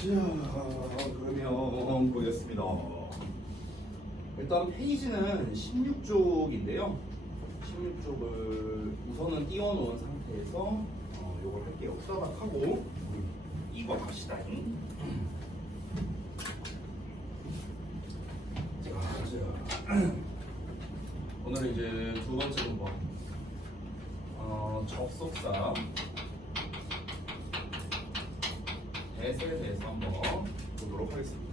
자, 그러면 보겠습니다. 일단 페이지는 16쪽인데요. 16쪽을 우선은 띄워놓은 상태에서 요걸 할게요. 후다닥하고 이거 갑시다잉. 자, 오늘은 이제 두 번째 문법 접속사 대세에 대해서 한번 보도록 하겠습니다.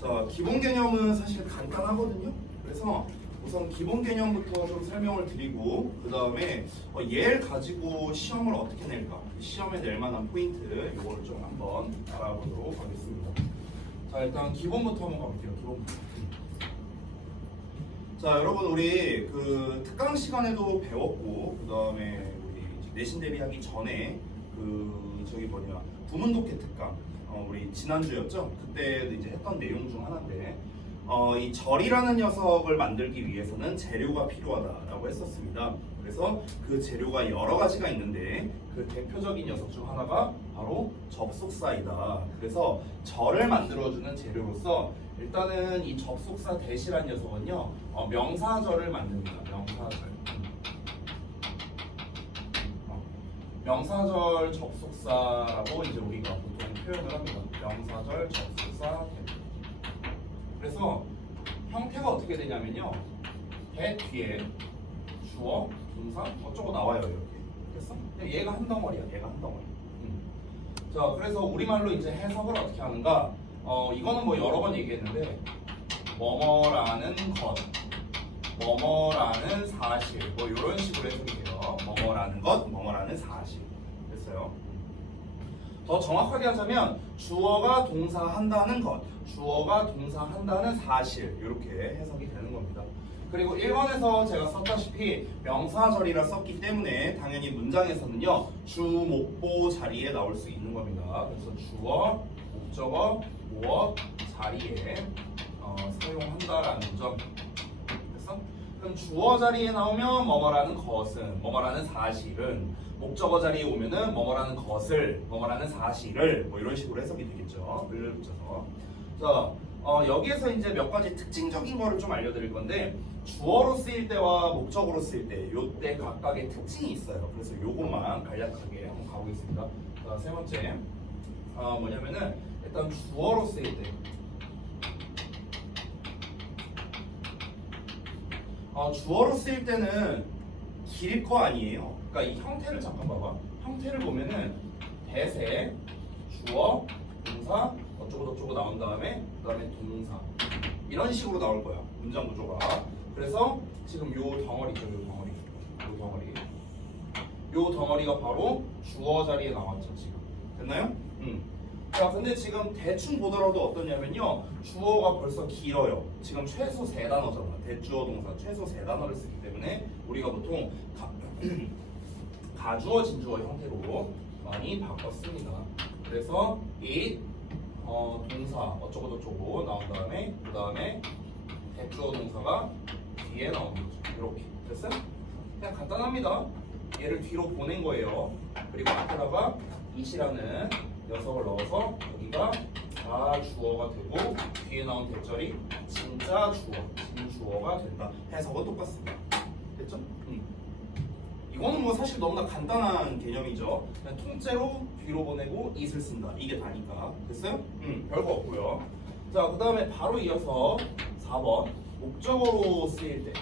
자, 기본 개념은 사실 간단하거든요. 그래서 우선 기본 개념부터 좀 설명을 드리고 그 다음에 얘를 가지고 시험을 어떻게 낼까, 시험에 낼 만한 포인트 이거를 좀 한번 알아보도록 하겠습니다. 자, 일단 기본부터 한번 가볼게요. 기본부터. 자, 여러분 우리 그 특강 시간에도 배웠고 그 다음에 우리 내신 대비하기 전에 저기 뭐냐 구문독해 특강 우리 지난주였죠? 그때 이제 했던 내용 중 하나인데 이 절이라는 녀석을 만들기 위해서는 재료가 필요하다라고 했었습니다. 그래서 그 재료가 여러 가지가 있는데 그 대표적인 녀석 중 하나가 바로 접속사이다. 그래서 절을 만들어주는 재료로서 일단은 이 접속사 대시란 녀석은요 명사절을 만듭니다. 명사절 접속사라고 이제 우리가 보통 표현을 합니다. 명사절 접속사 대. 그래서 형태가 어떻게 되냐면요, 대 뒤에 주어, 동사 어쩌고 나와요. 이렇게 됐어? 얘가 한 덩어리야. 얘가 한 덩어리. 자, 그래서 우리말로 이제 해석을 어떻게 하는가? 이거는 뭐 여러 번 얘기했는데 뭐뭐라는 것, 뭐뭐라는 사실, 뭐 이런 식으로 해석이 돼요. 뭐뭐라는 것, 뭐뭐라는 사실. 됐어요? 더 정확하게 하자면 주어가 동사한다는 것, 주어가 동사한다는 사실, 이렇게 해석이 되는 겁니다. 그리고 1번에서 제가 썼다시피 명사절이라 썼기 때문에 당연히 문장에서는요 주, 목보 자리에 나올 수 있는 겁니다. 그래서 주어, 목적어, 무엇, 자리에 사용한다라는 점. 됐어? 그럼 주어 자리에 나오면 뭐뭐라는 것은, 뭐뭐라는 사실은, 목적어 자리에 오면은 뭐뭐라는 것을, 뭐뭐라는 사실을, 뭐 이런 식으로 해석이 되겠죠. 을을 붙여서. 자, 여기에서 이제 몇 가지 특징적인 거를 좀 알려드릴 건데 주어로 쓰일 때와 목적어로 쓰일 때 요때 각각의 특징이 있어요. 그래서 요것만 간략하게 한번 가보겠습니다. 자, 세 번째 뭐냐면은 일단 주어로 쓰일 때 주어로 쓰일 때는 길 거 아니에요. 그러니까 이 형태를 잠깐 봐봐. 형태를 보면은 대세, 주어, 동사 어쩌고 나온 다음에 그다음에 동사 이런 식으로 나올 거야. 문장 구조가. 그래서 지금 요 덩어리죠. 요 덩어리가 바로 주어 자리에 나왔죠. 지금 됐나요? 자, 근데 지금 대충 보더라도 어떠냐면요, 주어가 벌써 길어요. 지금 최소 3단어잖아. 대주어 동사 최소 3단어를 쓰기 때문에 우리가 보통 가주어 진주어 형태로 많이 바꿨습니다. 그래서 it 동사 어쩌고 나온 다음에 그 다음에 대주어 동사가 뒤에 나오는 거죠. 이렇게 됐어요? 그냥 간단합니다. 얘를 뒤로 보낸 거예요. 그리고 앞에다가 it이라는 녀석을 넣어서 여기가 다 주어가 되고 뒤에 나온 대절이 진짜 주어, 진주어가 된다. 해석은 똑같습니다. 됐죠? 이거는 뭐 사실 너무나 간단한 개념이죠. 그냥 통째로 뒤로 보내고 it을 쓴다. 이게 다니까. 됐어요? 별거 없고요. 자, 그 다음에 바로 이어서 4번 목적어로 쓰일 때.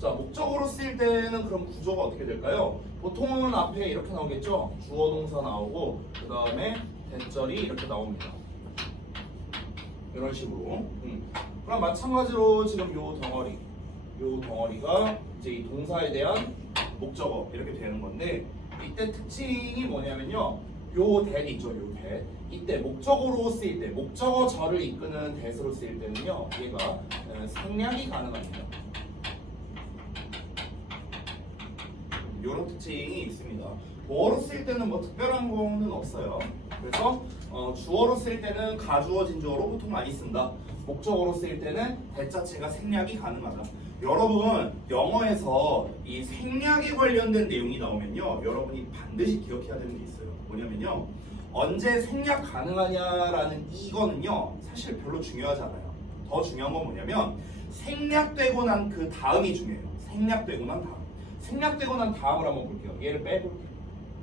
자, 목적어로 쓰일 때는 그럼 구조가 어떻게 될까요? 보통은 앞에 이렇게 나오겠죠? 주어 동사 나오고 그 다음에 대절이 이렇게 나옵니다. 이런 식으로. 그럼 마찬가지로 지금 요 덩어리가 이제 이 동사에 대한 목적어 이렇게 되는 건데 이때 특징이 뭐냐면요, 요 that 있죠. 요 that. 이때 목적어로 쓰일 때, 목적어 절을 이끄는 that으로 쓰일 때는요 얘가 생략이 가능합니다. 이런 특징이 있습니다. 보어로 쓰일 때는 뭐 특별한 거는 없어요. 그래서 주어로 쓰일 때는 가주어 진주어로 보통 많이 쓴다. 목적어로 쓰일 때는 that 자체가 생략이 가능하다. 여러분 영어에서 이 생략에 관련된 내용이 나오면요, 여러분이 반드시 기억해야 되는 게 있어요. 뭐냐면요, 언제 생략 가능하냐라는 이거는요 사실 별로 중요하지 않아요. 더 중요한 건 뭐냐면 생략되고 난 그 다음이 중요해요. 생략되고 난 다음. 생략되고 난 다음을 한번 볼게요. 얘를 빼볼게요.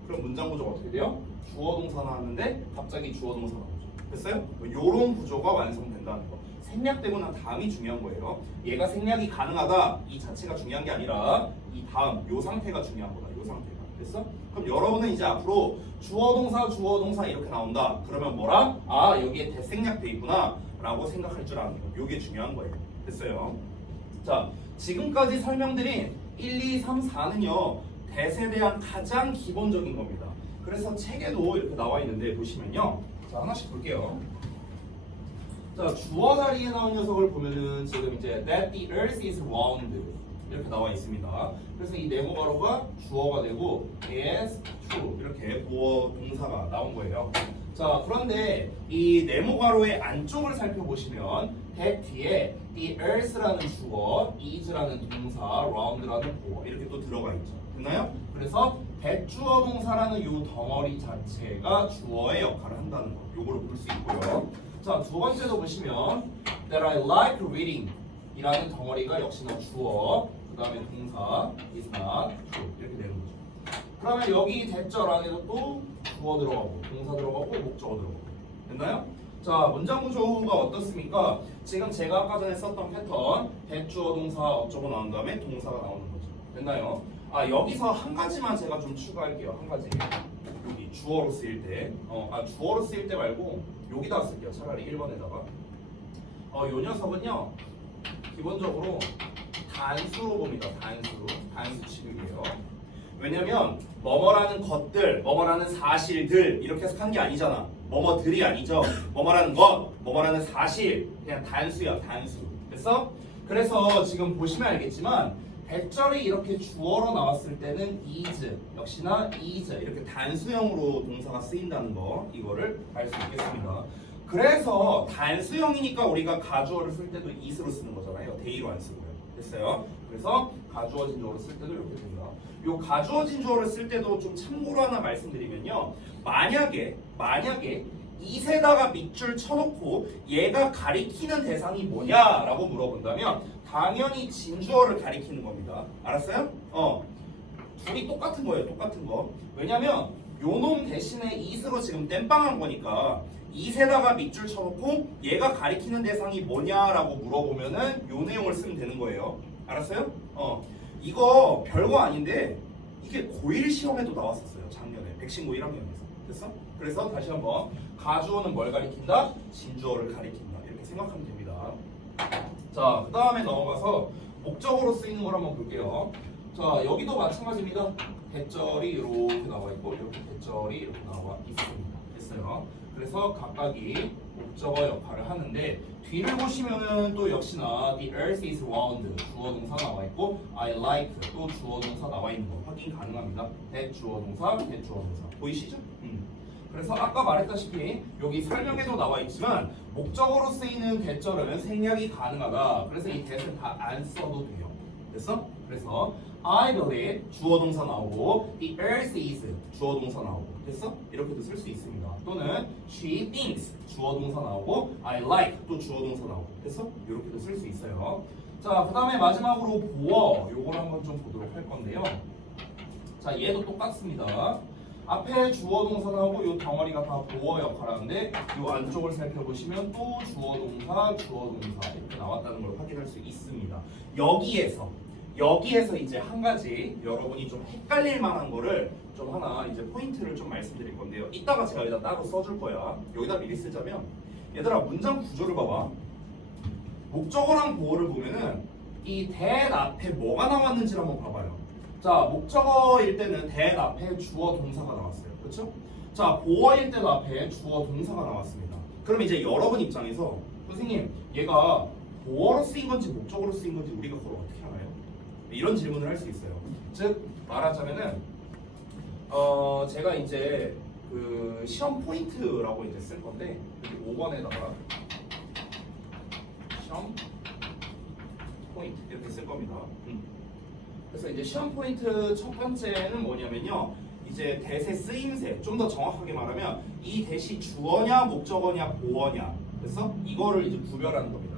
그럼 문장 구조가 어떻게 돼요? 주어 동사 나왔는데 갑자기 주어 동사 나오죠. 됐어요? 요런 구조가 완성된다는 거. 생략되고 난 다음이 중요한 거예요. 얘가 생략이 가능하다 이 자체가 중요한 게 아니라 이 다음 요 상태가 중요한 거다. 요 상태가. 됐어? 그럼 여러분은 이제 앞으로 주어 동사 이렇게 나온다. 그러면 뭐라? 아, 여기에 대생략돼 있구나 라고 생각할 줄 아는 거. 요게 중요한 거예요. 됐어요? 자, 지금까지 설명드린 1, 2, 3, 4는요 대세에 대한 가장 기본적인 겁니다. 그래서 책에도 이렇게 나와 있는데 보시면요, 자 하나씩 볼게요. 자, 주어 자리에 나온 녀석을 보면은 지금 이제 that the earth is round 이렇게 나와 있습니다. 그래서 이 네모 가로가 주어가 되고 is true 이렇게 보어 동사가 나온 거예요. 자, 그런데 이 네모 가로의 안쪽을 살펴보시면 that 뒤에 the earth라는 주어, is라는 동사, round라는 보어 이렇게 또 들어가 있죠. 됐나요? 그래서 that 주어 동사라는 이 덩어리 자체가 주어의 역할을 한다는 거. 요거를 볼 수 있고요. 자, 두 번째도 보시면 that I like reading 이라는 덩어리가 역시나 주어, 그 다음에 동사 is not true 이렇게 되는 거죠. 그러면 여기 대절 안에도 또 주어 들어가고 동사 들어가고 목적어 들어가고. 됐나요? 자, 문장 구조가 어떻습니까? 지금 제가 아까 전에 썼던 패턴 대주어 동사 어쩌고 나온 다음에 동사가 나오는 거죠. 됐나요? 아, 여기서 한 가지만 제가 좀 추가할게요. 한 가지. 여기 주어로 쓰일 때 주어로 쓰일 때 말고 여기다 쓸게요. 차라리 1번에다가 요 녀석은요 기본적으로 단수로 봅니다. 단수 취급이에요. 왜냐면 뭐뭐라는 것들, 뭐뭐라는 사실들 이렇게 해서 한 게 아니잖아. 뭐뭐들이 아니죠. 뭐뭐라는 것, 뭐뭐라는 사실 그냥 단수야. 단수. 됐어? 그래서 지금 보시면 알겠지만 대절이 이렇게 주어로 나왔을 때는 is, 역시나 is 이렇게 단수형으로 동사가 쓰인다는 거 이거를 알 수 있겠습니다. 그래서 단수형이니까 우리가 가주어를 쓸 때도 is로 쓰는 거잖아요. 대의로 안 쓰고요. 됐어요? 그래서 가주어진 주어를 쓸 때도 이렇게 됩니다. 요 가주어진 주어를 쓸 때도 좀 참고로 하나 말씀드리면요. 만약에 is에다가 밑줄 쳐놓고 얘가 가리키는 대상이 뭐냐라고 물어본다면 당연히 진주어를 가리키는 겁니다. 알았어요? 둘이 똑같은 거예요. 똑같은 거. 왜냐면 요놈 대신에 is로 지금 땜빵한 거니까 is에다가 밑줄 쳐놓고 얘가 가리키는 대상이 뭐냐라고 물어보면은 요 내용을 쓰면 되는 거예요. 알았어요? 이거 별거 아닌데 이게 고1 시험에도 나왔었어요. 작년에 백신고 1학년에서. 됐어? 그래서 다시 한번 가주어는 뭘 가리킨다? 진주어를 가리킨다. 이렇게 생각하면 됩니다. 자, 그 다음에 넘어가서 목적어로 쓰이는 걸 한번 볼게요. 자, 여기도 마찬가지입니다. 대절이 이렇게 나와 있고 이렇게 대절이 이렇게 나와 있습니다. 됐어요? 그래서 각각이 목적어 역할을 하는데 뒤를 보시면은 또 역시나 the earth is round 주어 동사 나와 있고 I like 또 주어 동사 나와 있는 거 확인 가능합니다. that 주어 동사, that 주어 동사 보이시죠? 그래서 아까 말했다시피 여기 설명에도 나와 있지만 목적어로 쓰이는 대절은 생략이 가능하다. 그래서 이 that은 다 안 써도 돼요. 됐어? 그래서 I believe 주어 동사 나오고 the earth is 주어 동사 나오고 됐어? 이렇게도 쓸 수 있습니다. 또는 she thinks 주어 동사 나오고 I like 또 주어 동사 나오고 됐어? 이렇게도 쓸 수 있어요. 자, 그 다음에 마지막으로 보어 요걸 한번 좀 보도록 할 건데요. 자, 얘도 똑같습니다. 앞에 주어 동사 나오고 요 덩어리가 다 보어 역할을 하는데 요 안쪽을 살펴보시면 또 주어 동사 이렇게 나왔다는 걸 확인할 수 있습니다. 여기에서 이제 한 가지 여러분이 좀 헷갈릴 만한 거를 좀 하나 이제 포인트를 좀 말씀드릴 건데요. 이따가 제가 여기다 따로 써줄 거야. 여기다 미리 쓰자면 얘들아 문장 구조를 봐봐. 목적어랑 보어를 보면은 이 that 앞에 뭐가 나왔는지를 한번 봐봐요. 자, 목적어일 때는 that 앞에 주어 동사가 나왔어요. 그렇죠? 자, 보어일 때도 앞에 주어 동사가 나왔습니다. 그럼 이제 여러분 입장에서 선생님 얘가 보어로 쓰인 건지 목적어로 쓰인 건지 우리가 그걸 어떻게 알아요? 이런 질문을 할 수 있어요. 즉 말하자면은 제가 이제 그 시험 포인트라고 이제 쓸 건데 여기 5번에다가 시험 포인트 이렇게 쓸 겁니다. 그래서 이제 시험 포인트 첫 번째는 뭐냐면요. 이제 대세 쓰임새, 좀 더 정확하게 말하면 이 대시 주어냐 목적어냐 보어냐. 그래서 이거를 이제 구별하는 겁니다.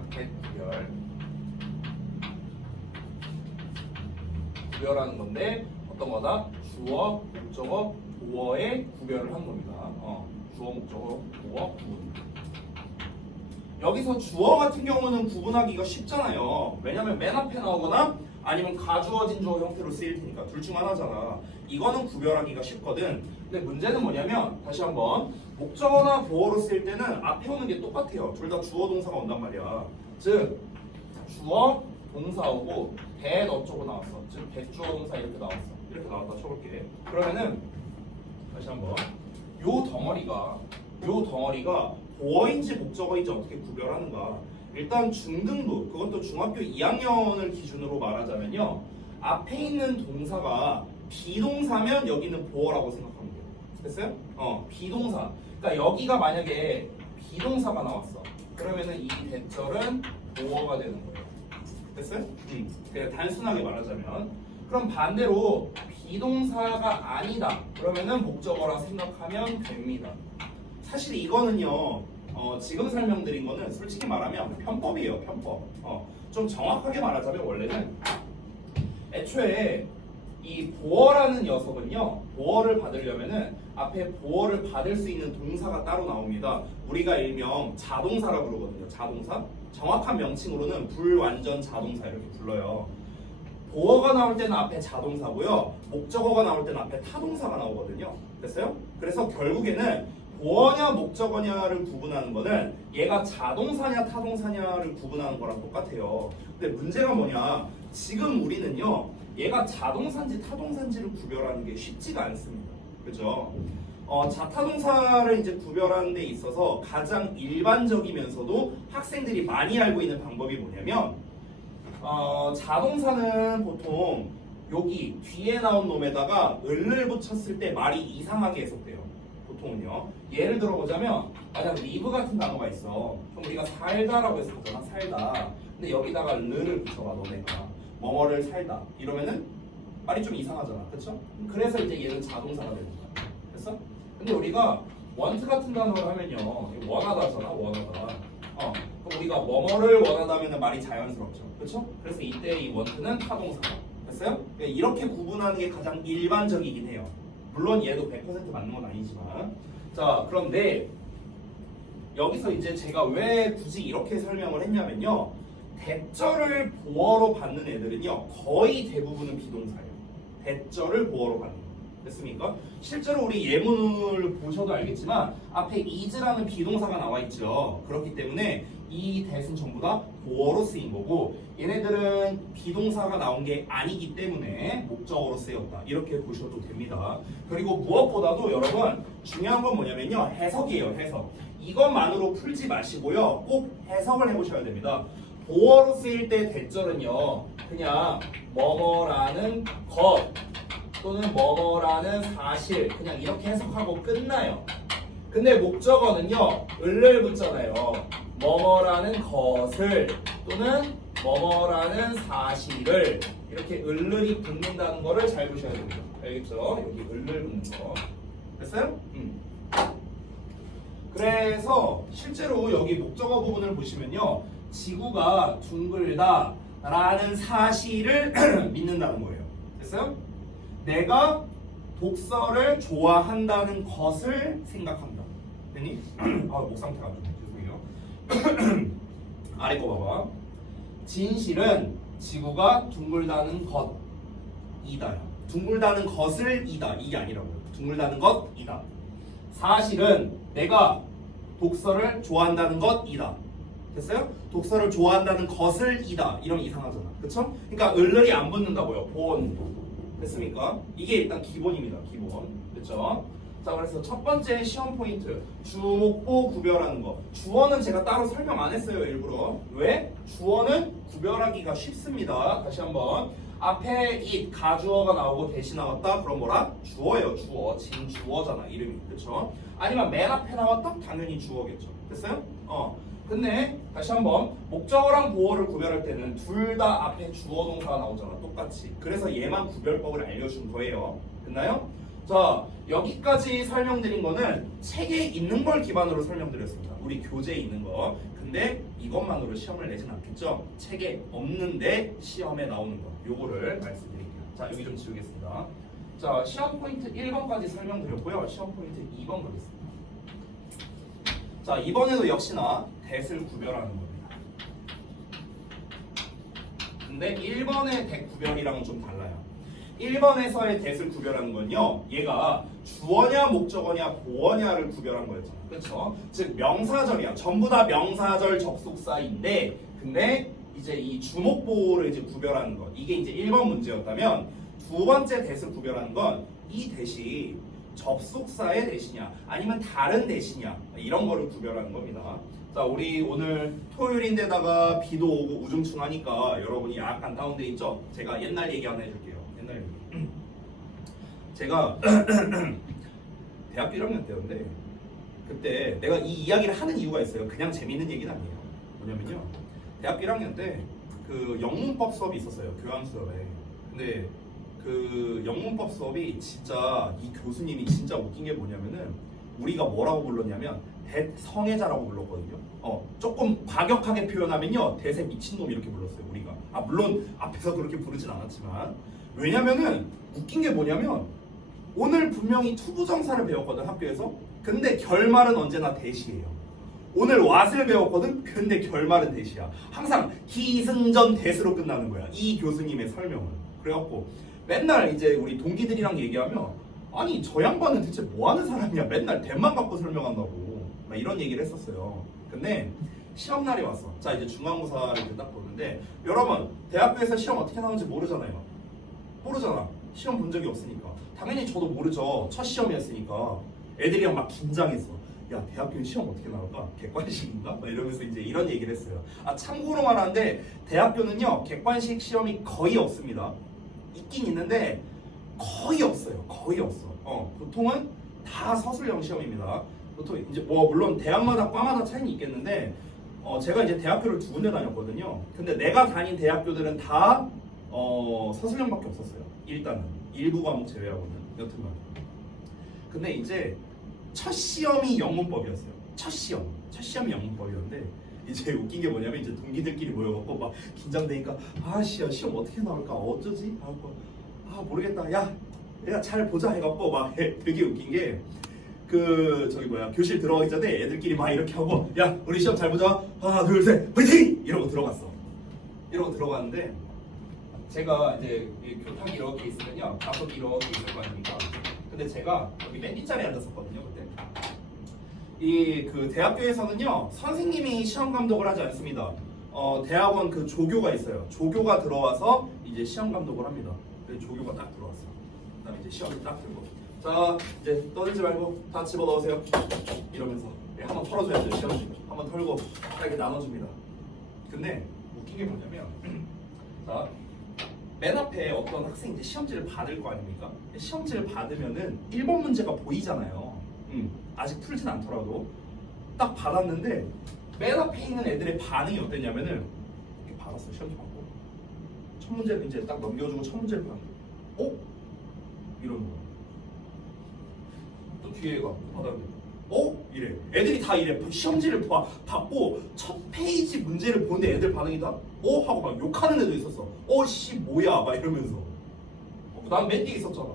구별하는 건데 어떤 거다? 주어, 목적어, 보어의 구별을 한 겁니다. 주어, 목적어, 보어 구분. 여기서 주어 같은 경우는 구분하기가 쉽잖아요. 왜냐면 맨 앞에 나오거나 아니면 가주어진 주어 형태로 쓰일 테니까 둘 중 하나잖아. 이거는 구별하기가 쉽거든. 근데 문제는 뭐냐면 다시 한번 목적어나 보어로 쓰일 때는 앞에 오는 게 똑같아요. 둘 다 주어 동사가 온단 말이야. 즉 주어 동사 오고 대 어쩌고 나왔어. 즉 대주어 동사 이렇게 나왔어. 이렇게 나왔다 쳐볼게. 그러면은 다시 한번 요 덩어리가 보어인지 목적어인지 어떻게 구별하는가? 일단 중등부, 그것도 중학교 2학년을 기준으로 말하자면요. 앞에 있는 동사가 비동사면 여기는 보어라고 생각하면 돼요. 됐어요? 비동사. 그러니까 여기가 만약에 비동사가 나왔어. 그러면은 이 대절은 보어가 되는 거예요. 됐어요? 그냥 단순하게 말하자면. 그럼 반대로 비동사가 아니다. 그러면은 목적어라 생각하면 됩니다. 사실 이거는요. 지금 설명드린 거는 솔직히 말하면 편법이에요. 편법. 좀 정확하게 말하자면 원래는 애초에 이 보어라는 녀석은요. 보어를 받으려면은 앞에 보어를 받을 수 있는 동사가 따로 나옵니다. 우리가 일명 자동사라고 부르거든요. 자동사. 정확한 명칭으로는 불완전 자동사 이렇게 불러요. 보어가 나올 때는 앞에 자동사고요. 목적어가 나올 때는 앞에 타동사가 나오거든요. 됐어요? 그래서 결국에는 보어냐 목적어냐를 구분하는 거는 얘가 자동사냐 타동사냐를 구분하는 거랑 똑같아요. 근데 문제가 뭐냐? 지금 우리는요. 얘가 자동사인지 타동사인지를 구별하는 게 쉽지가 않습니다. 그죠? 자타동사를 이제 구별하는 데 있어서 가장 일반적이면서도 학생들이 많이 알고 있는 방법이 뭐냐면 자동사는 보통 여기 뒤에 나온 놈에다가 을을 붙였을 때 말이 이상하게 해석돼요. 보통은요. 예를 들어 보자면 만약 live 같은 단어가 있어. 그럼 우리가 살다라고 해석하잖아. 살다. 근데 여기다가 르를 붙여봐 너네가. 뭐뭐를 살다. 이러면은 말이 좀 이상하잖아. 그쵸? 그래서 이제 얘는 자동사가 되는 거야. 됐어? 근데 우리가 want 같은 단어를 하면요. 원하다잖아. 원하다. 그럼 우리가 뭐뭐를 원하다면 말이 자연스럽죠. 그쵸? 그래서 이때 이 want는 타동사다. 됐어요? 이렇게 구분하는 게 가장 일반적이긴 해요. 물론 얘도 100% 맞는 건 아니지만. 자, 그런데 여기서 이제 제가 왜 굳이 이렇게 설명을 했냐면요. 대절을 보어로 받는 애들은요. 거의 대부분은 비동사예요. 대절을 보어로 받는 거. 됐습니까? 실제로 우리 예문을 보셔도 알겠지만 앞에 is라는 비동사가 나와 있죠. 그렇기 때문에 이 대은 전부 다 보어로 쓰인 거고 얘네들은 비동사가 나온 게 아니기 때문에 목적어로 쓰였다. 이렇게 보셔도 됩니다. 그리고 무엇보다도 여러분 중요한 건 뭐냐면요. 해석이에요. 해석. 이것만으로 풀지 마시고요. 꼭 해석을 해보셔야 됩니다. 보어로 쓰일 때 대절은요. 그냥 뭐뭐라는 것 또는 뭐뭐라는 사실 그냥 이렇게 해석하고 끝나요. 근데 목적어는요. 을을 붙잖아요. 뭐뭐라는 것을 또는 뭐뭐라는 사실을 이렇게 을을이 붙는다는 거를 잘 보셔야 됩니다. 알겠죠? 여기 을을 붙는 거. 됐어요? 그래서 실제로 여기 목적어 부분을 보시면요. 지구가 둥글다 라는 사실을 믿는다는 거예요. 됐어요? 내가 독서를 좋아한다는 것을 생각한다. 됐니? 목 상태가 안 좋네. 죄송해요. 아래 거 봐봐. 진실은 지구가 둥글다는 것이다. 둥글다는 것을 이다. 이게 아니라고요. 둥글다는 것이다. 사실은 내가 독서를 좋아한다는 것이다. 됐어요? 독서를 좋아한다는 것을 이다. 이러면 이상하잖아. 그쵸? 그러니까 을을이 안 붙는다고요. 본. 됐습니까? 이게 일단 기본입니다. 기본. 그쵸? 자, 그래서 첫 번째 시험 포인트. 주목보 구별하는 거. 주어는 제가 따로 설명 안 했어요. 일부러. 왜? 주어는 구별하기가 쉽습니다. 다시 한번. 앞에 it, 가주어가 나오고 대시 나왔다. 그럼 뭐라? 주어예요. 주어. 진주어잖아. 이름이. 그쵸? 아니면 맨 앞에 나왔다? 당연히 주어겠죠. 됐어요? 근데 다시 한번 목적어랑 보어를 구별할 때는 둘 다 앞에 주어 동사가 나오잖아. 똑같이. 그래서 얘만 구별법을 알려준 거예요. 됐나요? 자, 여기까지 설명드린 거는 책에 있는 걸 기반으로 설명드렸습니다. 우리 교재에 있는 거. 근데 이것만으로 시험을 내진 않겠죠? 책에 없는데 시험에 나오는 거. 요거를 말씀드릴게요. 자, 여기 좀 지우겠습니다. 자, 시험 포인트 1번까지 설명드렸고요. 시험 포인트 2번 가겠습니다. 자, 이번에도 역시나 대를 구별하는 겁니다. 근데 1번의 대 구별이랑은 좀 달라요. 1번에서의 대를 구별하는 건요, 얘가 주어냐 목적어냐 보어냐를 구별한 거였잖아. 그렇죠? 즉 명사절이야. 전부 다 명사절 접속사인데, 근데 이제 이 주목보호를 이제 구별하는 것, 이게 이제 1번 문제였다면, 두 번째 대를 구별하는 건 이 대시 접속사의 대시냐 아니면 다른 대시냐 이런 거를 구별하는 겁니다. 자, 우리 오늘 토요일인데다가 비도 오고 우중충하니까 여러분이 약간 다운돼 있죠? 제가 옛날 얘기 하나 해줄게요. 옛날 얘기. 제가 대학교 1학년 때였는데 그때 내가 이 이야기를 하는 이유가 있어요. 그냥 재밌는 얘기는 아니에요. 뭐냐면요, 대학교 1학년 때 그 영문법 수업이 있었어요. 교양 수업에. 근데 그 영문법 수업이 진짜 이 교수님이 진짜 웃긴 게 뭐냐면은 우리가 뭐라고 불렀냐면 대성애자라고 불렀거든요. 조금 과격하게 표현하면요, 대세 미친놈 이렇게 불렀어요. 우리가. 물론 앞에서 그렇게 부르진 않았지만, 왜냐면은 웃긴 게 뭐냐면 오늘 분명히 투부정사를 배웠거든, 학교에서. 근데 결말은 언제나 대시예요. 오늘 왓을 배웠거든. 근데 결말은 대시야. 항상 기승전 대스로 끝나는 거야, 이 교수님의 설명은. 그래갖고 맨날 이제 우리 동기들이랑 얘기하면, 아니 저 양반은 대체 뭐 하는 사람이야, 맨날 대만 갖고 설명한다고 막 이런 얘기를 했었어요. 근데 시험날이 왔어. 자, 이제 중간고사를 이제 딱 보는데, 여러분 대학교에서 시험 어떻게 나오는지 모르잖아요. 모르잖아. 시험 본 적이 없으니까. 당연히 저도 모르죠. 첫 시험이었으니까. 애들이랑 막 긴장했어. 야, 대학교는 시험 어떻게 나올까? 객관식인가? 막 이러면서 이제 이런 얘기를 했어요. 참고로 말하는데 대학교는요, 객관식 시험이 거의 없습니다. 있긴 있는데 거의 없어요. 거의 없어. 보통은 다 서술형 시험입니다. 보통 이제 뭐 물론 대학마다 과마다 차이는 있겠는데, 제가 이제 대학교를 두 군데 다녔거든요. 근데 내가 다닌 대학교들은 다 서술형밖에 없었어요. 일단은 일부 과목 제외하고는. 여튼간. 근데 이제 첫 시험이 영문법이었어요. 첫 시험이 영문법이었는데, 이제 웃긴 게 뭐냐면 이제 동기들끼리 모여갖고 막 긴장되니까, 아씨야 시험 어떻게 나올까, 어쩌지? 하고 모르겠다. 야 잘 보자 해갖고 막 되게 웃긴 게, 그 저기 뭐야, 교실 들어가기 전에 애들끼리 막 이렇게 하고, 야 우리 시험 잘 보자, 하나 둘 셋 화이팅! 이러고 들어갔어. 이러고 들어갔는데, 제가 이제 교탁이 이렇게 있으면요, 좌석이 이렇게 있을 거 아닙니까? 근데 제가 여기 맨 뒷자리에 앉았었거든요 그때. 이 그 대학교에서는요, 선생님이 시험 감독을 하지 않습니다. 대학원 그 조교가 있어요. 조교가 들어와서 이제 시험 감독을 합니다. 그래서 조교가 딱 들어왔어요. 그다음에 이제 시험을 딱 들고, 자 이제 떠들지 말고 다 집어 넣으세요 이러면서 한번 털어줘야죠. 시험 한번 털고 딱 이렇게 나눠줍니다. 근데 웃긴 게 뭐냐면, 자 맨 앞에 어떤 학생이 이제 시험지를 받을 거 아닙니까? 시험지를 받으면은 1번 문제가 보이잖아요. 아직 풀진 않더라도 딱 받았는데 맨 앞에 있는 애들의 반응이 어땠냐면은, 이렇게 받았어요. 시험지 받고 첫 문제를 이제 딱 넘겨주고 첫 문제를 받는데, 이러는 거야. 또 뒤에 얘가 받았는데 이래. 애들이 다 이래. 시험지를 받고 첫 페이지 문제를 보는데 애들 반응이 다 하고 막 욕하는 애도 있었어. 씨 뭐야 막 이러면서. 난 맨 뒤에 있었잖아.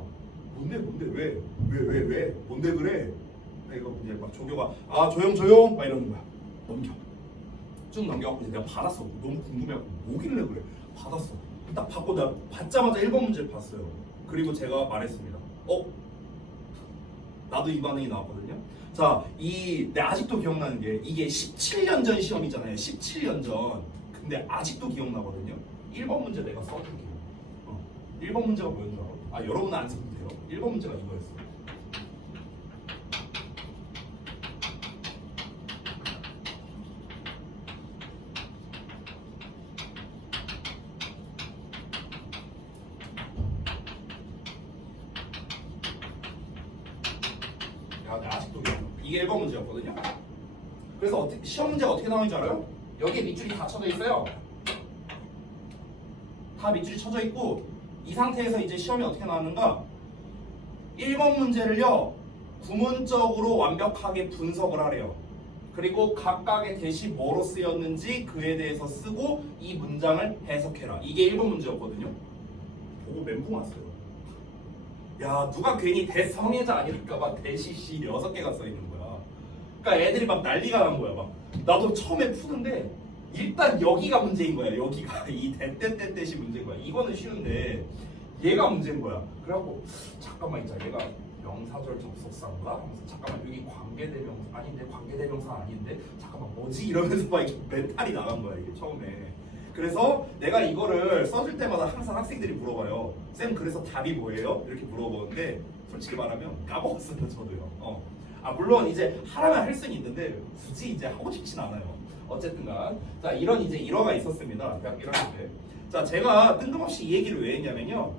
뭔데 왜 뭔데 그래? 이거 이제 막 조교가 조용 막 이러는 거야. 쭉 넘겨갖고 이제 내가 받았어. 너무 궁금해갖고 뭐길래 그래. 받았어. 딱 받고 내가 받자마자 1번 문제를 봤어요. 그리고 제가 말했습니다. 나도 이 반응이 나왔거든요. 자, 내가 아직도 기억나는 게, 이게 17년 전 시험이잖아요. 17년 전. 근데 아직도 기억나거든요. 1번 문제 내가 써줄게요. 1번 문제가 뭐였는 줄 알아? 여러분은 안 써도 돼요. 1번 문제가 이거였어요. 아직도 기억나. 이게 1번 문제였거든요. 그래서 시험 문제가 어떻게 나오는 줄 알아요? 여기에 밑줄이 다 쳐져 있어요. 다 밑줄이 쳐져 있고 이 상태에서 이제 시험이 어떻게 나왔는가? 1번 문제를요 구문적으로 완벽하게 분석을 하래요. 그리고 각각의 대시 뭐로 쓰였는지 그에 대해서 쓰고 이 문장을 해석해라. 이게 1번 문제였거든요. 보고 멘붕 왔어요. 야, 누가 괜히 대성애자 아닐까봐 대시시 6개가 써있는 거야. 그러니까 애들이 막 난리가 난 거야. 막 나도 처음에 푸는데 일단 여기가 문제인 거야. 여기가 이 대대대대시 문제인 거야. 이거는 쉬운데 얘가 문제인 거야. 그래갖고 잠깐만 있자. 얘가 명사절 접속사인가? 하면서 잠깐만 여기 관계대명사 아닌데 관계대명사 아닌데 잠깐만 뭐지? 이러면서 막 이렇게 멘탈이 나간 거야 이게 처음에. 그래서 내가 이거를 써줄 때마다 항상 학생들이 물어봐요. 쌤 그래서 답이 뭐예요? 이렇게 물어보는데 솔직히 말하면 까먹었어요 저도요. 물론 이제 하라면 할 수는 있는데 굳이 이제 하고 싶진 않아요. 어쨌든간 자 이런 이제 일화가 있었습니다. 대학 1학년 때. 자 제가 뜬금없이 이 얘기를 왜 했냐면요.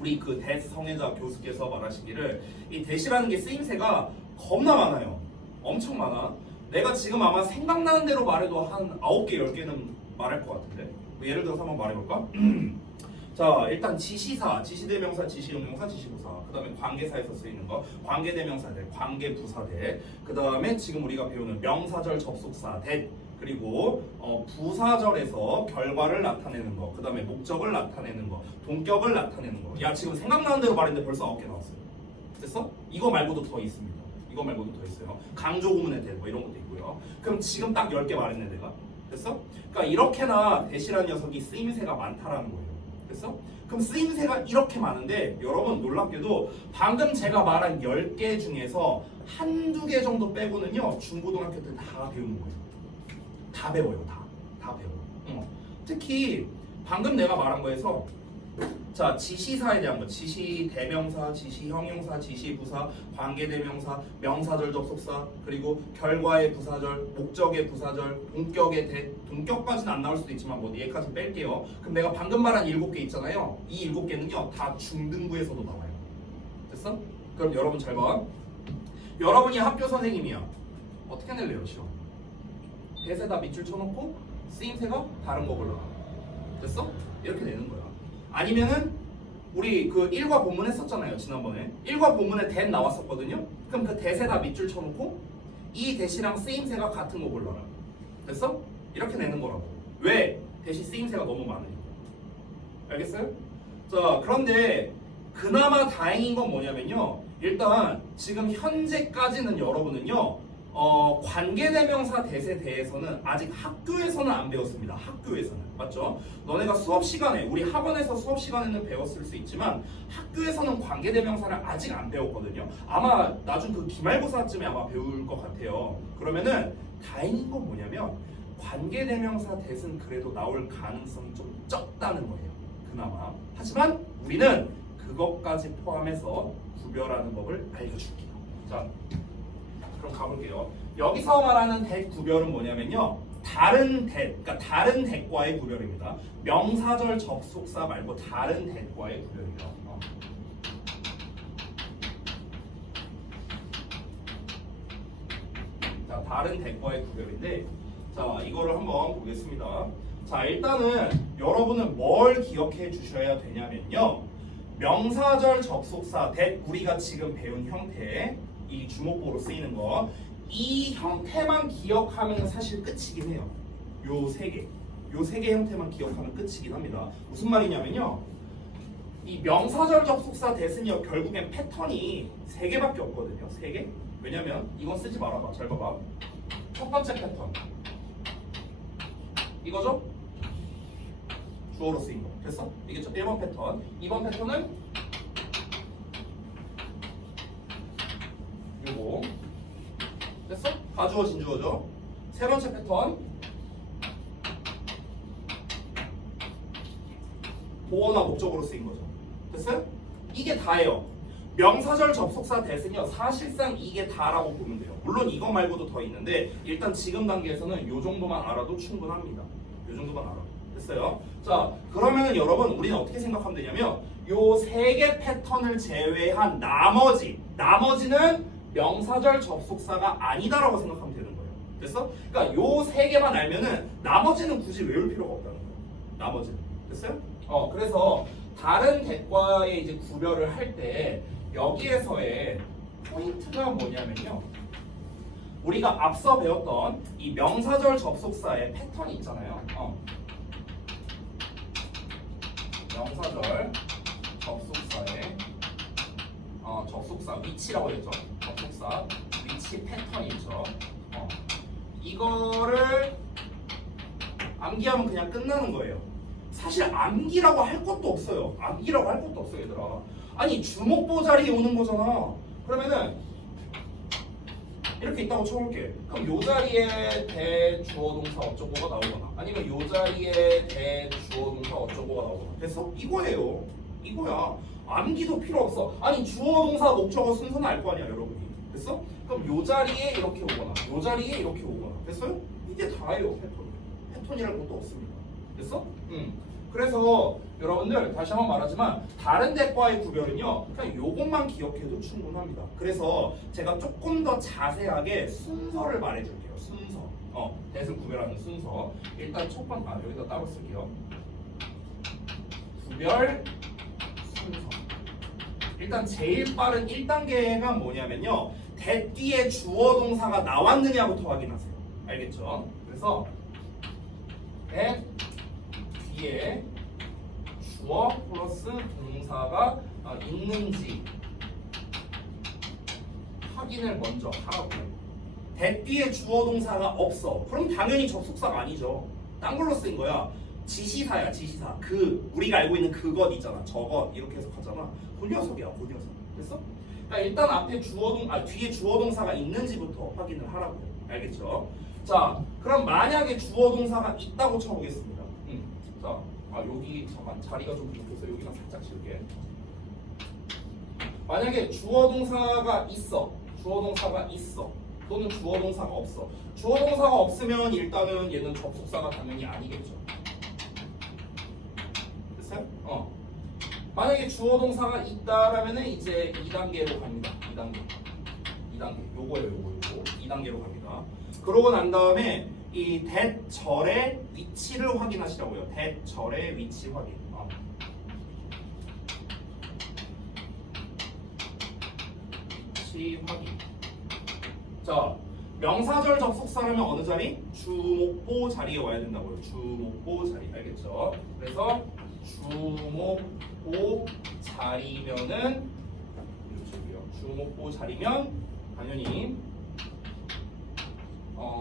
우리 그 대성애자 교수께서 말하시기를 이 대시라는 게 쓰임새가 겁나 많아요. 엄청 많아. 내가 지금 아마 생각나는 대로 말해도 한 9개, 10개는 말할 것 같은데 뭐 예를 들어서 한번 말해볼까? 자 일단 지시사, 지시대명사, 지시용용사, 지시부사 그 다음에 관계사에서 쓰이는 거 관계대명사들, 관계부사들 그 다음에 지금 우리가 배우는 명사절 접속사, 대 그리고 부사절에서 결과를 나타내는 거 그 다음에 목적을 나타내는 거 동격을 나타내는 거 야 지금 생각나는 대로 말했는데 벌써 9개 나왔어요. 됐어? 이거 말고도 더 있습니다. 이거 말고도 더 있어요. 강조구문의 대 뭐 이런 것도 있고요. 그럼 지금 딱 10개 말했네 내가. 됐어? 그러니까 이렇게나 대시라는 녀석이 쓰임새가 많다라는 거예요. 됐어? 그럼 쓰임새가 이렇게 많은데 여러분 놀랍게도 방금 제가 말한 10개 중에서 한두 개 정도 빼고는요 중고등학교 때 다 배우는 거예요. 다 배워요. 다 배워. 특히 방금 내가 말한 거에서 자 지시사에 대한 거 지시대명사, 지시형용사, 지시부사, 관계대명사, 명사절 접속사 그리고 결과의 부사절, 목적의 부사절, 동격의 대 동격까지는 안 나올 수도 있지만 뭐 얘까지 뺄게요. 그럼 내가 방금 말한 7개 있잖아요. 이 7개는요 다 중등부에서도 나와요. 됐어? 그럼 여러분 잘 봐. 여러분이 학교 선생님이야. 어떻게 낼래요 시험? 대세다 밑줄 쳐놓고 쓰임새가 다른 거 골라. 됐어? 이렇게 내는 거야. 아니면은 우리 그 1과 본문 했었잖아요 지난번에. 1과 본문에 대 나왔었거든요. 그럼 그 대세다 밑줄 쳐놓고 이 대시랑 쓰임새가 같은 거 골라라. 됐어? 이렇게 내는 거라고. 왜? 대시 쓰임새가 너무 많으니까. 알겠어요? 자 그런데 그나마 다행인 건 뭐냐면요. 일단 지금 현재까지는 여러분은요 관계대명사 대세 대해서는 아직 학교에서는 안 배웠습니다. 학교에서는. 맞죠? 너네가 수업 시간에 우리 학원에서 수업 시간에는 배웠을 수 있지만 학교에서는 관계대명사를 아직 안 배웠거든요. 아마 나중 그 기말고사쯤에 아마 배울 것 같아요. 그러면은 다행인 건 뭐냐면 관계대명사 대는 그래도 나올 가능성이 좀 적다는 거예요. 그나마. 하지만 우리는 그것까지 포함해서 구별하는 법을 알려줄게요. 자 그럼 가볼게요. 여기서 말하는 대 구별은 뭐냐면요. 다른 대, 그러니까 다른 대과의 구별입니다. 명사절 접속사 말고 다른 대과의 구별이에요. 자, 다른 대과의 구별인데, 자, 이거를 한번 보겠습니다. 자, 일단은 여러분은 뭘 기억해 주셔야 되냐면요. 명사절 접속사 대 우리가 지금 배운 형태. 이 주목보로 쓰이는 거, 이 형태만 기억하면 사실 끝이긴 해요. 요 세 개 형태만 기억하면 끝이긴 합니다. 무슨 말이냐면요, 이 명사절 접속사 대신요 결국엔 패턴이 3개밖에 없거든요. 3개? 왜냐면 이건 쓰지 말아봐. 잘 봐봐. 첫 번째 패턴 이거죠? 주어로 쓰인 거. 됐어? 이게 1번 패턴. 2번 패턴은 요거. 됐어? 가주어 진주어죠. 세 번째 패턴 보어나 목적으로 쓰인 거죠. 됐어요? 이게 다예요. 명사절 접속사 대신요 사실상 이게 다라고 보면 돼요. 물론 이거 말고도 더 있는데 일단 지금 단계에서는 요 정도만 알아도 충분합니다. 요 정도만 알아. 됐어요? 자 그러면은 여러분 우리는 어떻게 생각하면 되냐면 요 3개 패턴을 제외한 나머지는 명사절 접속사가 아니다라고 생각하면 되는 거예요. 됐어? 그러니까 요 세 개만 알면은 나머지는 굳이 외울 필요가 없다는 거야. 나머지는. 됐어요? 그래서 다른 대과의 이제 구별을 할 때 여기에서의 포인트가 뭐냐면요. 우리가 앞서 배웠던 이 명사절 접속사의 패턴이 있잖아요. 명사절 접속사의 접속사 위치라고 했죠. 접속사 위치 패턴이 있죠. 이거를 암기하면 그냥 끝나는 거예요. 사실 암기라고 할 것도 없어요. 암기라고 할 것도 없어요, 얘들아. 아니 주목보 자리에 오는 거잖아. 그러면은 이렇게 있다고 쳐볼게. 그럼 요 자리에 대주어동사 어쩌고가 나오거나 아니면 요 자리에 대주어동사 어쩌고가 나오거나. 됐어? 이거예요. 이거야. 암기도 필요 없어. 아니 주어동사 목적어 순서는 알 거 아니야, 여러분이. 됐어? 그럼 요 자리에 이렇게 오거나 요 자리에 이렇게 오거나. 됐어요? 이게 다예요, 패턴. 패턴이랄 것도 없습니다. 됐어? 그래서 여러분들 다시 한번 말하지만 다른 대과의 구별은요 그냥 요것만 기억해도 충분합니다. 그래서 제가 조금 더 자세하게 순서를 말해줄게요. 순서. 대을 구별하는 순서. 일단 첫 번째 여기다 따로 쓸게요. 구별 순서. 일단 제일 빠른 1단계가 뭐냐면요. 대 뒤에 주어 동사가 나왔느냐부터 확인하세요. 알겠죠? 그래서 대 뒤에 주어 플러스 동사가 있는지 확인을 먼저 하라고. 대 뒤에 주어 동사가 없어. 그럼 당연히 접속사가 아니죠. 딴 걸로 쓴 거야. 지시사야, 지시사. 우리가 알고 있는 그것 있잖아. 저것 이렇게 해석하잖아. 그 녀석이야, 그 녀석. 됐어? 그러니까 일단 앞에 뒤에 주어 동사가 있는지부터 확인을 하라고요. 알겠죠? 자, 그럼 만약에 주어 동사가 있다고 쳐보겠습니다. 자, 여기 잠깐 자리가 좀 부족해서 여기만 살짝 지울게. 만약에 주어 동사가 있어, 또는 주어 동사가 없어. 주어 동사가 없으면 일단은 얘는 접속사가 당연히 아니겠죠. 됐어요? 만약에 주어 동사가 있다라면은 이제 2단계로 갑니다. 2단계. 요거예요, 요거. 2단계로 갑니다. 그러고 난 다음에 이 대절의 위치를 확인하시라고요. 대절의 위치 확인. 위치 확인. 자, 명사절 접속사라면 어느 자리? 주목보 자리에 와야 된다고요. 주목보 자리. 알겠죠? 그래서 주목보 자리면은 주목보 자리면 당연히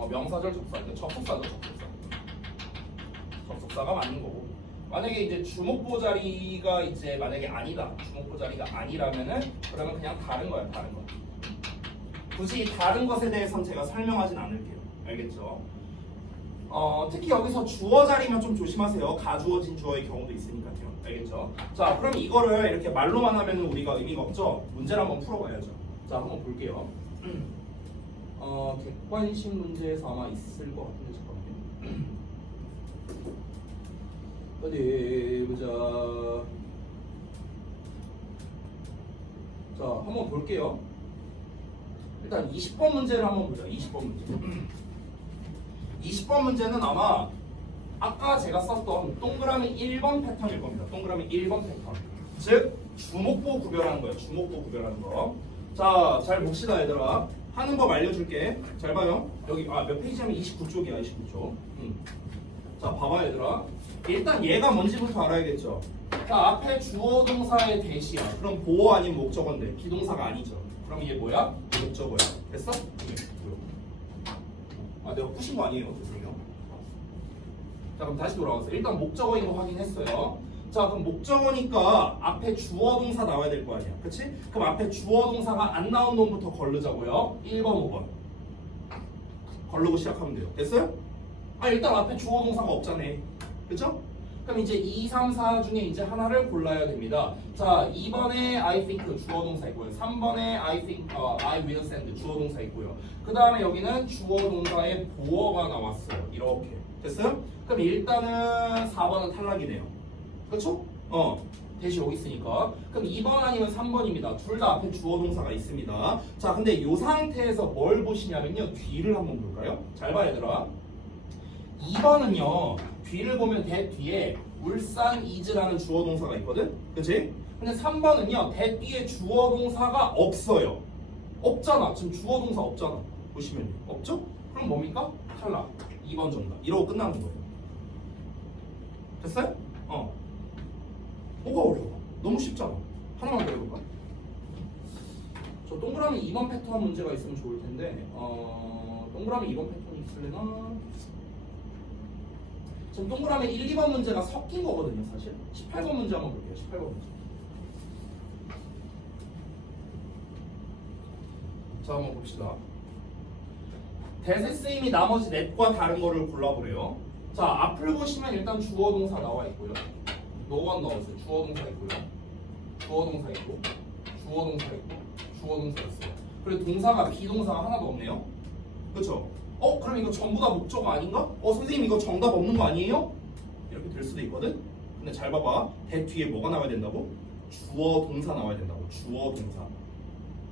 명사절 접속사, 접속사죠, 접속사가 맞는 거고. 만약에 이제 주목보 자리가 이제 만약에 아니다, 주목보 자리가 아니라면은 그러면 그냥 다른 거야, 다른 거. 굳이 다른 것에 대해서는 제가 설명하진 않을게요. 알겠죠? 특히 여기서 주어 자리만 좀 조심하세요. 가주어진 주어의 경우도 있으니까요. 알겠죠? 자, 그럼 이거를 이렇게 말로만 하면 우리가 의미가 없죠? 문제를 한번 풀어봐야죠. 자, 한번 볼게요. 객관식 문제에서 아마 있을 것 같은데 잠깐만요. 어디 보자. 자, 한번 볼게요. 일단 20번 문제를 한번 보자. 20번 문제. 20번 문제는 아마 아까 제가 썼던 동그라미 1번 패턴일 겁니다. 동그라미 1번 패턴. 즉 주목보 구별하는 거예요. 주목보 구별하는 거. 자, 잘 봅시다 얘들아. 하는 법 알려줄게. 잘 봐요. 여기 몇 페이지냐면 29쪽이야. 29쪽. 자, 봐봐 얘들아. 일단 얘가 뭔지부터 알아야겠죠. 자, 앞에 주어 동사의 대시야. 그럼 보어 아닌 목적어인데 비동사가 아니죠. 그럼 이게 뭐야? 목적어야. 됐어? 내가 푸신 거 아니에요. 죄송해요. 자, 그럼 다시 돌아와서 일단 목적어인 거 확인했어요. 자, 그럼 목적어니까 앞에 주어 동사 나와야 될 거 아니야. 그치? 그럼 앞에 주어 동사가 안 나온 놈부터 걸르자고요. 1번, 5번. 걸르고 시작하면 돼요. 됐어요? 일단 앞에 주어 동사가 없잖아. 그쵸? 그럼 이제 2, 3, 4 중에 이제 하나를 골라야 됩니다. 자, 2번에 I think 주어 동사 있고요. 3번에 I will send 주어 동사 있고요. 그 다음에 여기는 주어 동사의 보어가 나왔어요. 이렇게. 됐어요? 그럼 일단은 4번은 탈락이네요. 그렇죠? 대시 여기 있으니까. 그럼 2번 아니면 3번입니다. 둘 다 앞에 주어 동사가 있습니다. 자, 근데 이 상태에서 뭘 보시냐면요. 뒤를 한번 볼까요? 잘 봐, 얘들아. 2번은요. 뒤를 보면 대 뒤에 울산 이즈라는 주어 동사가 있거든? 그치? 근데 3번은요. 대 뒤에 주어 동사가 없어요. 없잖아. 지금 주어 동사 없잖아. 보시면 없죠? 그럼 뭡니까? 탈락. 2번 정답. 이러고 끝나는 거예요. 됐어요? 뭐가 어려워? 너무 쉽잖아. 하나만 더 해볼까? 저 동그라미 2번 패턴 문제가 있으면 좋을 텐데 동그라미 2번 패턴이 있을래나? 지금 동그라미 1, 2번 문제가 섞인 거거든요, 사실. 18번 문제 한번 볼게요. 18번 문제. 자, 한번 봅시다. 대세 쓰임이 나머지 넷과 다른 거를 골라보래요. 자, 앞을 보시면 일단 주어 동사 나와 있고요. 노원 넣었어요. 주어 동사 있고요. 주어 동사 있고, 주어 동사 있고, 주어 동사 있어요. 그리고 동사가 비동사가 하나도 없네요. 그렇죠? 그럼 이거 전부 다 목적어 아닌가? 선생님 이거 정답 없는 거 아니에요? 이렇게 될 수도 있거든. 근데 잘 봐봐. 대 뒤에 뭐가 나와야 된다고? 주어 동사 나와야 된다고. 주어 동사.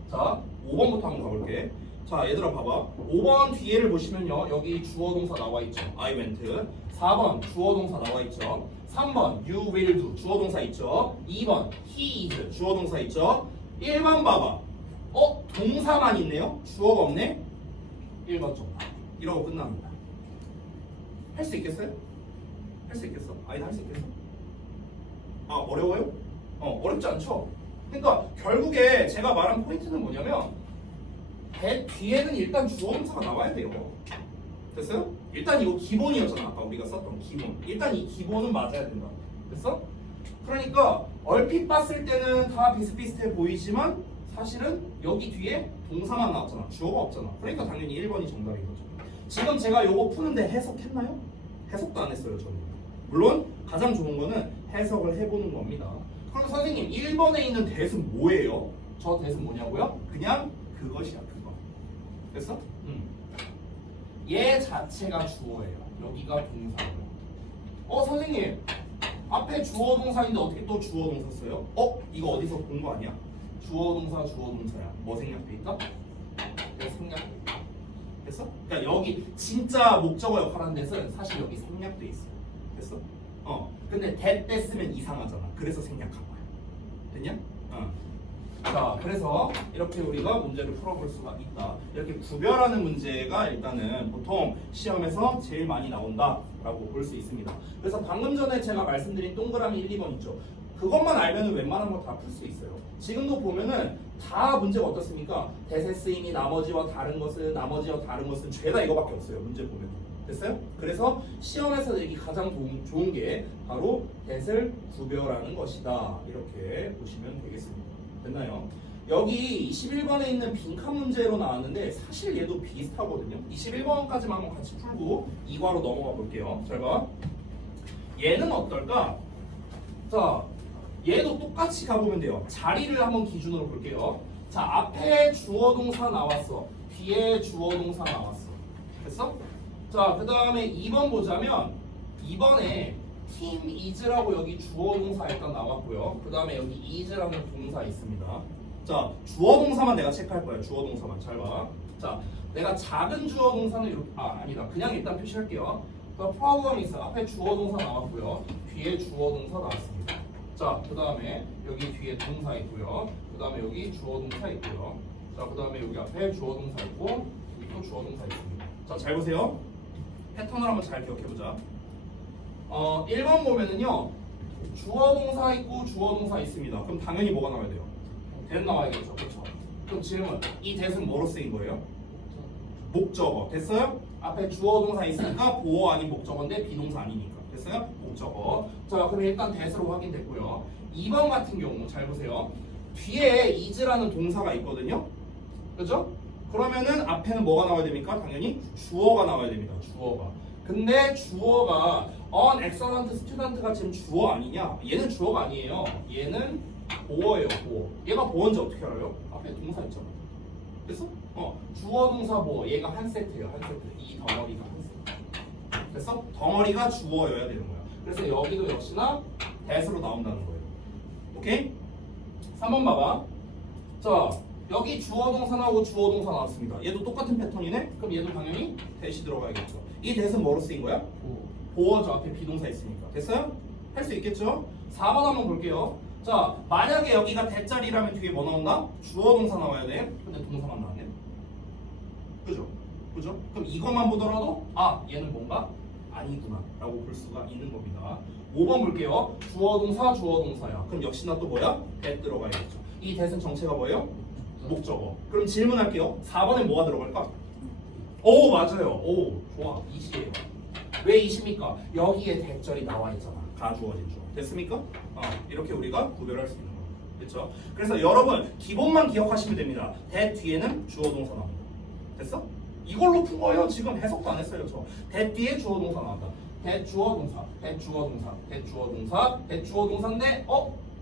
자, 5번부터 한번 가볼게. 자, 얘들아 봐봐. 5번 뒤에를 보시면요. 여기 주어 동사 나와 있죠. I went. 4번 주어 동사 나와 있죠. 3번 you will do 주어 동사 있죠. 2번 he is 주어 동사 있죠. 1번 봐봐. 동사만 있네요. 주어가 없네. 1번 정답. 이러고 끝납니다. 할 수 있겠어요? 할 수 있겠어? 아이는 할 수 있겠어? 어려워요? 어렵지 않죠? 그러니까 결국에 제가 말한 포인트는 뭐냐면 대 뒤에는 일단 주어 동사가 나와야 돼요. 됐어요? 일단 이거 기본이었잖아. 아까 우리가 썼던 기본. 일단 이 기본은 맞아야 된다. 됐어? 그러니까 얼핏 봤을 때는 다 비슷비슷해 보이지만 사실은 여기 뒤에 동사만 나왔잖아. 주어가 없잖아. 그러니까 당연히 1번이 정답인 거죠. 지금 제가 요거 푸는데 해석했나요? 해석도 안 했어요, 저는. 물론 가장 좋은 거는 해석을 해보는 겁니다. 그럼 선생님 1번에 있는 대은 뭐예요? 저 대은 뭐냐고요? 그냥 그것이야, 그거. 됐어? 얘 자체가 주어예요. 여기가 동사고요. 선생님 앞에 주어 동사인데 어떻게 또 주어 동사 써요? 이거 어디서 본 거 아니야? 주어 동사 주어 동사야. 뭐 생략돼 있다? 생략돼 있다. 됐어? 그러니까 여기 진짜 목적어 역할하는 데서는 사실 여기 생략돼 있어. 됐어? 근데 that 쓰면 이상하잖아. 그래서 생략한 거야. 됐냐? 자, 그래서 이렇게 우리가 문제를 풀어볼 수가 있다. 이렇게 구별하는 문제가 일단은 보통 시험에서 제일 많이 나온다라고 볼 수 있습니다. 그래서 방금 전에 제가 말씀드린 동그라미 1, 2번 있죠. 그것만 알면 웬만한 거 다 풀 수 있어요. 지금도 보면은 다 문제가 어떻습니까? 대세 쓰임이 나머지와 다른 것은 죄다 이거밖에 없어요. 문제 보면. 됐어요? 그래서 시험에서 내기 가장 좋은 게 바로 대세를 구별하는 것이다. 이렇게 보시면 되겠습니다. 됐나요? 여기 21번에 있는 빈칸 문제로 나왔는데 사실 얘도 비슷하거든요. 21번까지만 한번 같이 풀고 2과로 넘어가 볼게요. 잘 봐. 얘는 어떨까? 자, 얘도 똑같이 가보면 돼요. 자리를 한번 기준으로 볼게요. 자, 앞에 주어 동사 나왔어. 뒤에 주어 동사 나왔어. 됐어? 자, 그 다음에 2번 보자면 2번에 team is라고 여기 주어 동사 일단 나왔고요. 그 다음에 여기 is라는 동사 있습니다. 자, 주어 동사만 내가 체크할 거야. 주어 동사만. 잘 봐. 자, 내가 작은 주어 동사는 이렇게 아니다. 그냥 일단 표시할게요. The problem is 앞에 주어 동사 나왔고요. 뒤에 주어 동사 나왔습니다. 자, 그 다음에 여기 뒤에 동사 있고요. 그 다음에 여기 주어 동사 있고요. 자, 그 다음에 여기 앞에 주어 동사 있고 여기 또 주어 동사 있습니다. 자, 잘 보세요. 패턴을 한번 잘 기억해보자. 1번 보면은요. 주어 동사 있고 주어 동사 있습니다. 그럼 당연히 뭐가 나와야 돼요? that 나와야겠죠. 그렇죠? 그럼 질문. 이 that은 뭐로 쓰인 거예요? 목적어. 됐어요? 앞에 주어 동사 있으니까 보어 아닌 목적어인데 비동사 아니니까. 됐어요? 목적어. 자, 그럼 일단 that으로 확인됐고요. 2번 같은 경우 잘 보세요. 뒤에 is라는 동사가 있거든요. 그죠? 그러면은 앞에는 뭐가 나와야 됩니까? 당연히 주어가 나와야 됩니다. 주어가. 근데 주어가 an excellent student가 지금 주어 아니냐? 얘는 주어가 아니에요. 얘는 보어예요. 보어. 얘가 보어인지 어떻게 알아요? 앞에 동사 있잖아. 됐어? 주어 동사 보어. 얘가 한 세트예요. 한 세트. 이 덩어리가 한 세트. 됐어? 덩어리가 주어여야 되는 거야. 그래서 여기도 역시나 that으로 나온다는 거예요. 오케이? 3번 봐봐. 자, 여기 주어 동사 나오고 주어 동사 나왔습니다. 얘도 똑같은 패턴이네? 그럼 얘도 당연히 대시 들어가야겠죠. 이 대는 뭐로 쓰인 거야? 보어죠. 앞에 비동사 있으니까. 됐어요? 할 수 있겠죠? 4번 한번 볼게요. 자, 만약에 여기가 대자리라면 뒤에 뭐 나온다? 주어 동사 나와야 돼. 근데 동사만 나왔네. 그죠? 그죠? 그럼 이것만 보더라도 아, 얘는 뭔가 아니구나 라고 볼 수가 있는 겁니다. 5번 볼게요. 주어 동사 주어 동사야. 그럼 역시나 또 뭐야? that 들어가야겠죠. 이 that은 정체가 뭐예요? 목적어. 그럼 질문할게요. 4번에 뭐가 들어갈까? 오, 맞아요. 오, 좋아. 20이에요. 왜 20입니까? 여기에 대절이 나와 있잖아. 가주어진 주. 됐습니까? 이렇게 우리가 구별할 수 있는 겁니다. 그렇죠? 그래서 여러분 기본만 기억하시면 됩니다. that 뒤에는 주어 동사 나옵니다. 됐어? 이걸로 푼 거예요. 지금 해석도 안 했어요. 저 that 뒤에 주어 동사 나온다. that 주어 동사, that 주어 동사, that 주어 동사, that 주어 동사인데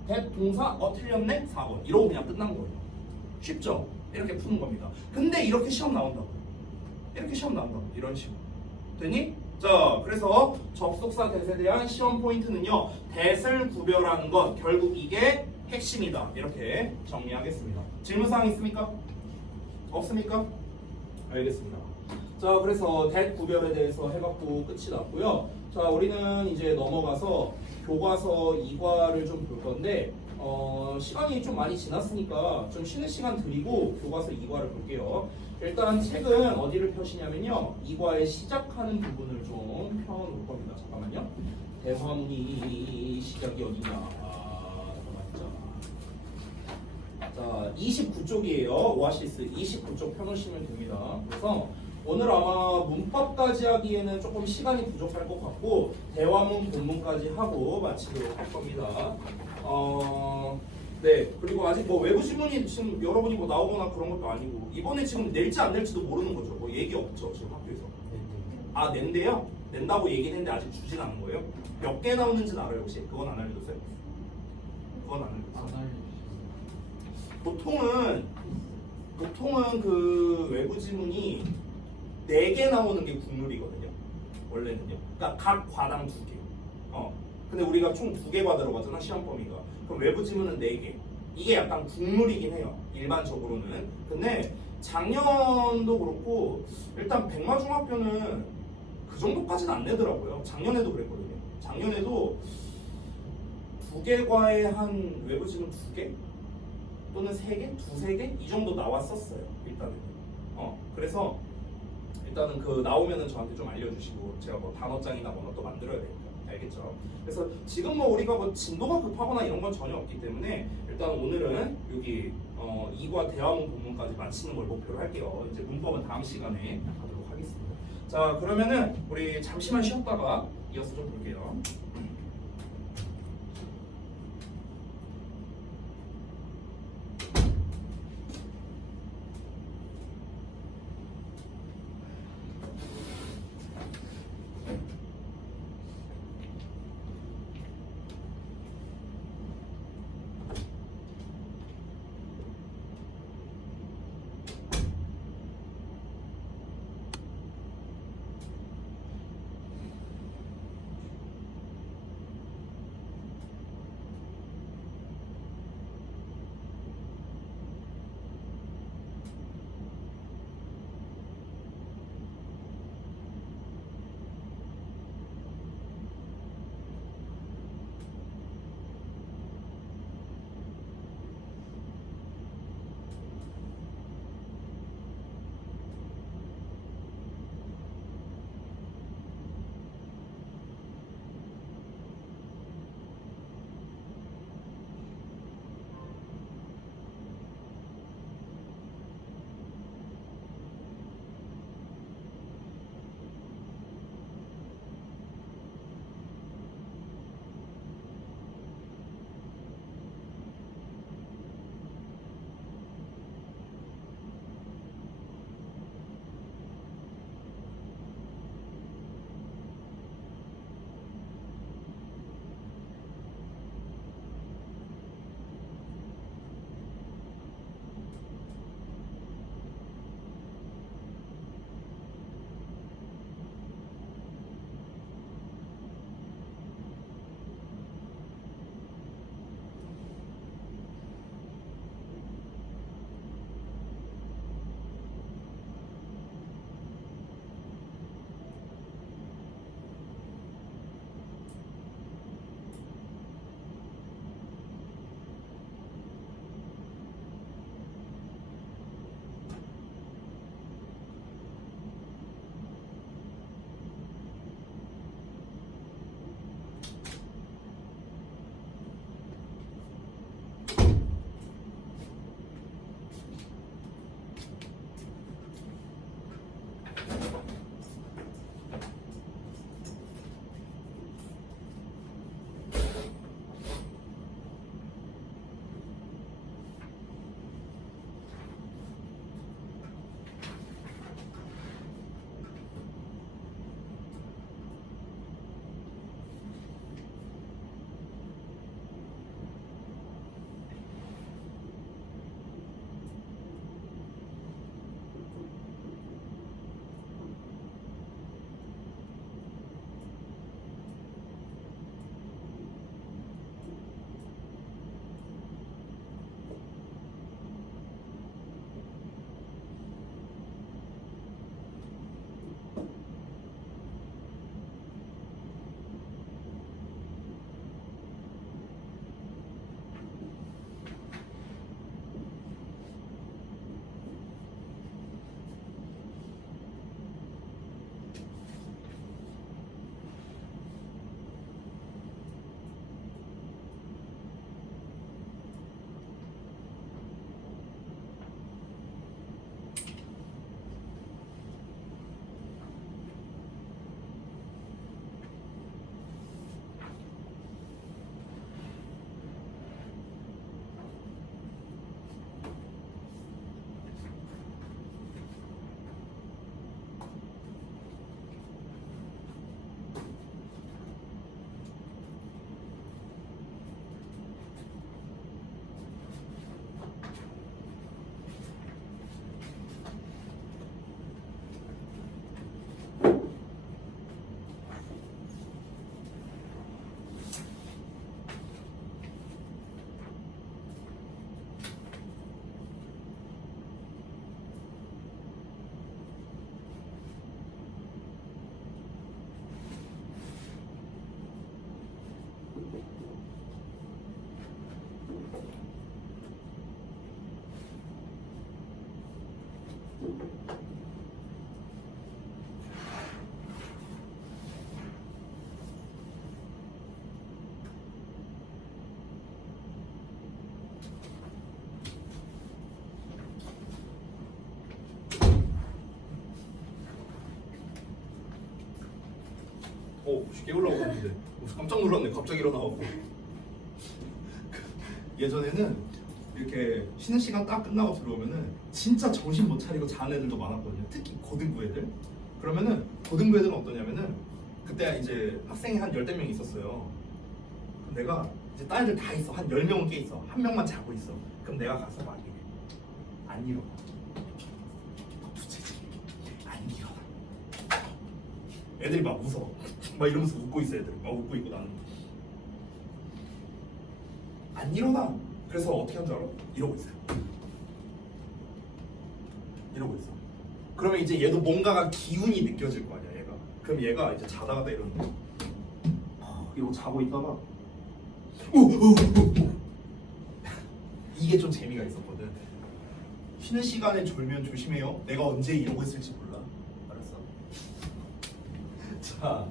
that 동사 틀렸네? 4번. 이러고 그냥 끝난 거예요. 쉽죠? 이렇게 푸는 겁니다. 근데 이렇게 시험 나온다고. 이렇게 시험 나온다고. 이런 식으로. 되니? 자, 그래서 접속사 that에 대한 시험 포인트는요. that을 구별하는 것. 결국 이게 핵심이다. 이렇게 정리하겠습니다. 질문사항 있습니까? 없습니까? 알겠습니다. 자, 그래서 that 구별에 대해서 해갖고 끝이 났고요. 자, 우리는 이제 넘어가서 교과서 2과를 좀 볼 건데 시간이 좀 많이 지났으니까 좀 쉬는 시간 드리고 교과서 2과를 볼게요. 일단 책은 어디를 펴시냐면요. 2과의 시작하는 부분을 좀 펴놓을 겁니다. 잠깐만요. 대화문이 시작이 어디냐. 자, 29쪽이에요. 오아시스 29쪽 펴놓으시면 됩니다. 그래서 오늘 아마 문법까지 하기에는 조금 시간이 부족할 것 같고 대화문 본문까지 하고 마치도록 할 겁니다. 네, 그리고 아직 뭐 외부 신문이 지금 여러분이 뭐 나오거나 그런 것도 아니고 이번에 지금 낼지 안 낼지도 모르는 거죠. 뭐 얘기 없죠 지금 학교에서. 아, 낸대요? 낸다고 얘기는 했는데 아직 주진 않은 거예요? 몇 개 나오는지는 알아요 혹시? 그건 안 알려줬어요? 그건 안 알려줬어요? 보통은 그 외부 지문이 4개 나오는 게 국룰이거든요. 원래는요. 그러니까 각 과당 2개. 근데 우리가 총 2개 받으러 가잖아 시험 범위가. 그럼 외부 지문은 4개. 이게 약간 국룰이긴 해요. 일반적으로는. 근데 작년도 그렇고 일단 백마중학교는 그 정도까지는 안 내더라고요. 작년에도 그랬거든요. 작년에도 2개 과에 한 외부 지문 2개? 또는 3개? 2-3개? 이 정도 나왔었어요. 일단은. 그래서 일단은 그 나오면은 저한테 좀 알려주시고 제가 뭐 단어장이나 뭐나 또 만들어야 되니까. 알겠죠? 그래서 지금 뭐 우리가 뭐 진도가 급하거나 이런 건 전혀 없기 때문에 일단 오늘은 여기 2과 대화문 본문까지 마치는 걸 목표로 할게요. 이제 문법은 다음 시간에 하도록 하겠습니다. 자, 그러면은 우리 잠시만 쉬었다가 이어서 좀 볼게요. 쉽게 올라오고 있는데 깜짝 놀랐네. 갑자기 일어나갖고. 예전에는 이렇게 쉬는 시간 딱 끝나고 들어오면은 진짜 정신 못 차리고 자는 애들도 많았거든요. 특히 고등부 애들. 그러면은 고등부 애들은 어떠냐면은 그때 이제 학생이 한 10명 있었어요. 그럼 내가 이제 딴 애들 다 있어. 한 10명은 깨 있어. 한 명만 자고 있어. 그럼 내가 가서 막 이래. 안 일어나. 부채질. 안 일어나. 애들이 막 웃어. 막 이러면서 웃고 있어. 애들이 막 웃고 있고 나는 안 일어나. 그래서 어떻게 한 줄 알아? 이러고 있어요. 이러고 있어. 그러면 이제 얘도 뭔가가 기운이 느껴질 거 아니야, 얘가. 그럼 얘가 이제 자다가 다 이러는 거야. 이러고 자고 있다가 이게 좀 재미가 있었거든. 쉬는 시간에 졸면 조심해요. 내가 언제 이러고 있을지 몰라. 알았어? 자,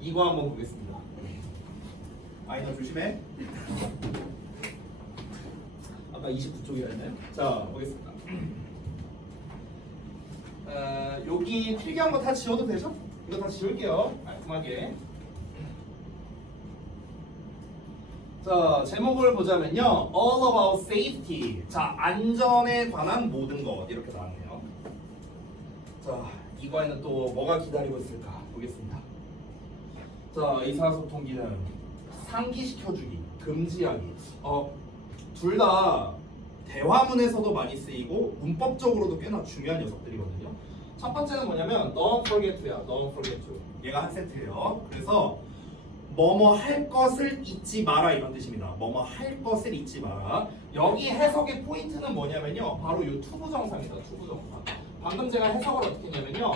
이거 한번 보겠습니다. 아이너 조심해. 아까 29쪽이라 했나요? 자, 보겠습니다. 여기 필기한 거 다 지워도 되죠? 이거 다 지울게요. 깔끔하게. 자, 제목을 보자면요. All about safety. 자, 안전에 관한 모든 것. 이렇게 나왔네요. 자, 이거에는 또 뭐가 기다리고 있을까? 보겠습니다. 자, 의사소통 기능. 상기시켜주기, 금지하기. 둘 다 대화문에서도 많이 쓰이고 문법적으로도 꽤나 중요한 녀석들이거든요. 첫 번째는 뭐냐면 don't forget야. don't forget to. 얘가 한 세트예요. 그래서 뭐뭐 할 것을 잊지 마라 이런 뜻입니다. 뭐뭐 할 것을 잊지 마라. 여기 해석의 포인트는 뭐냐면요. 바로 이 투부정사입니다. 투부정사. 방금 제가 해석을 어떻게 했냐면요.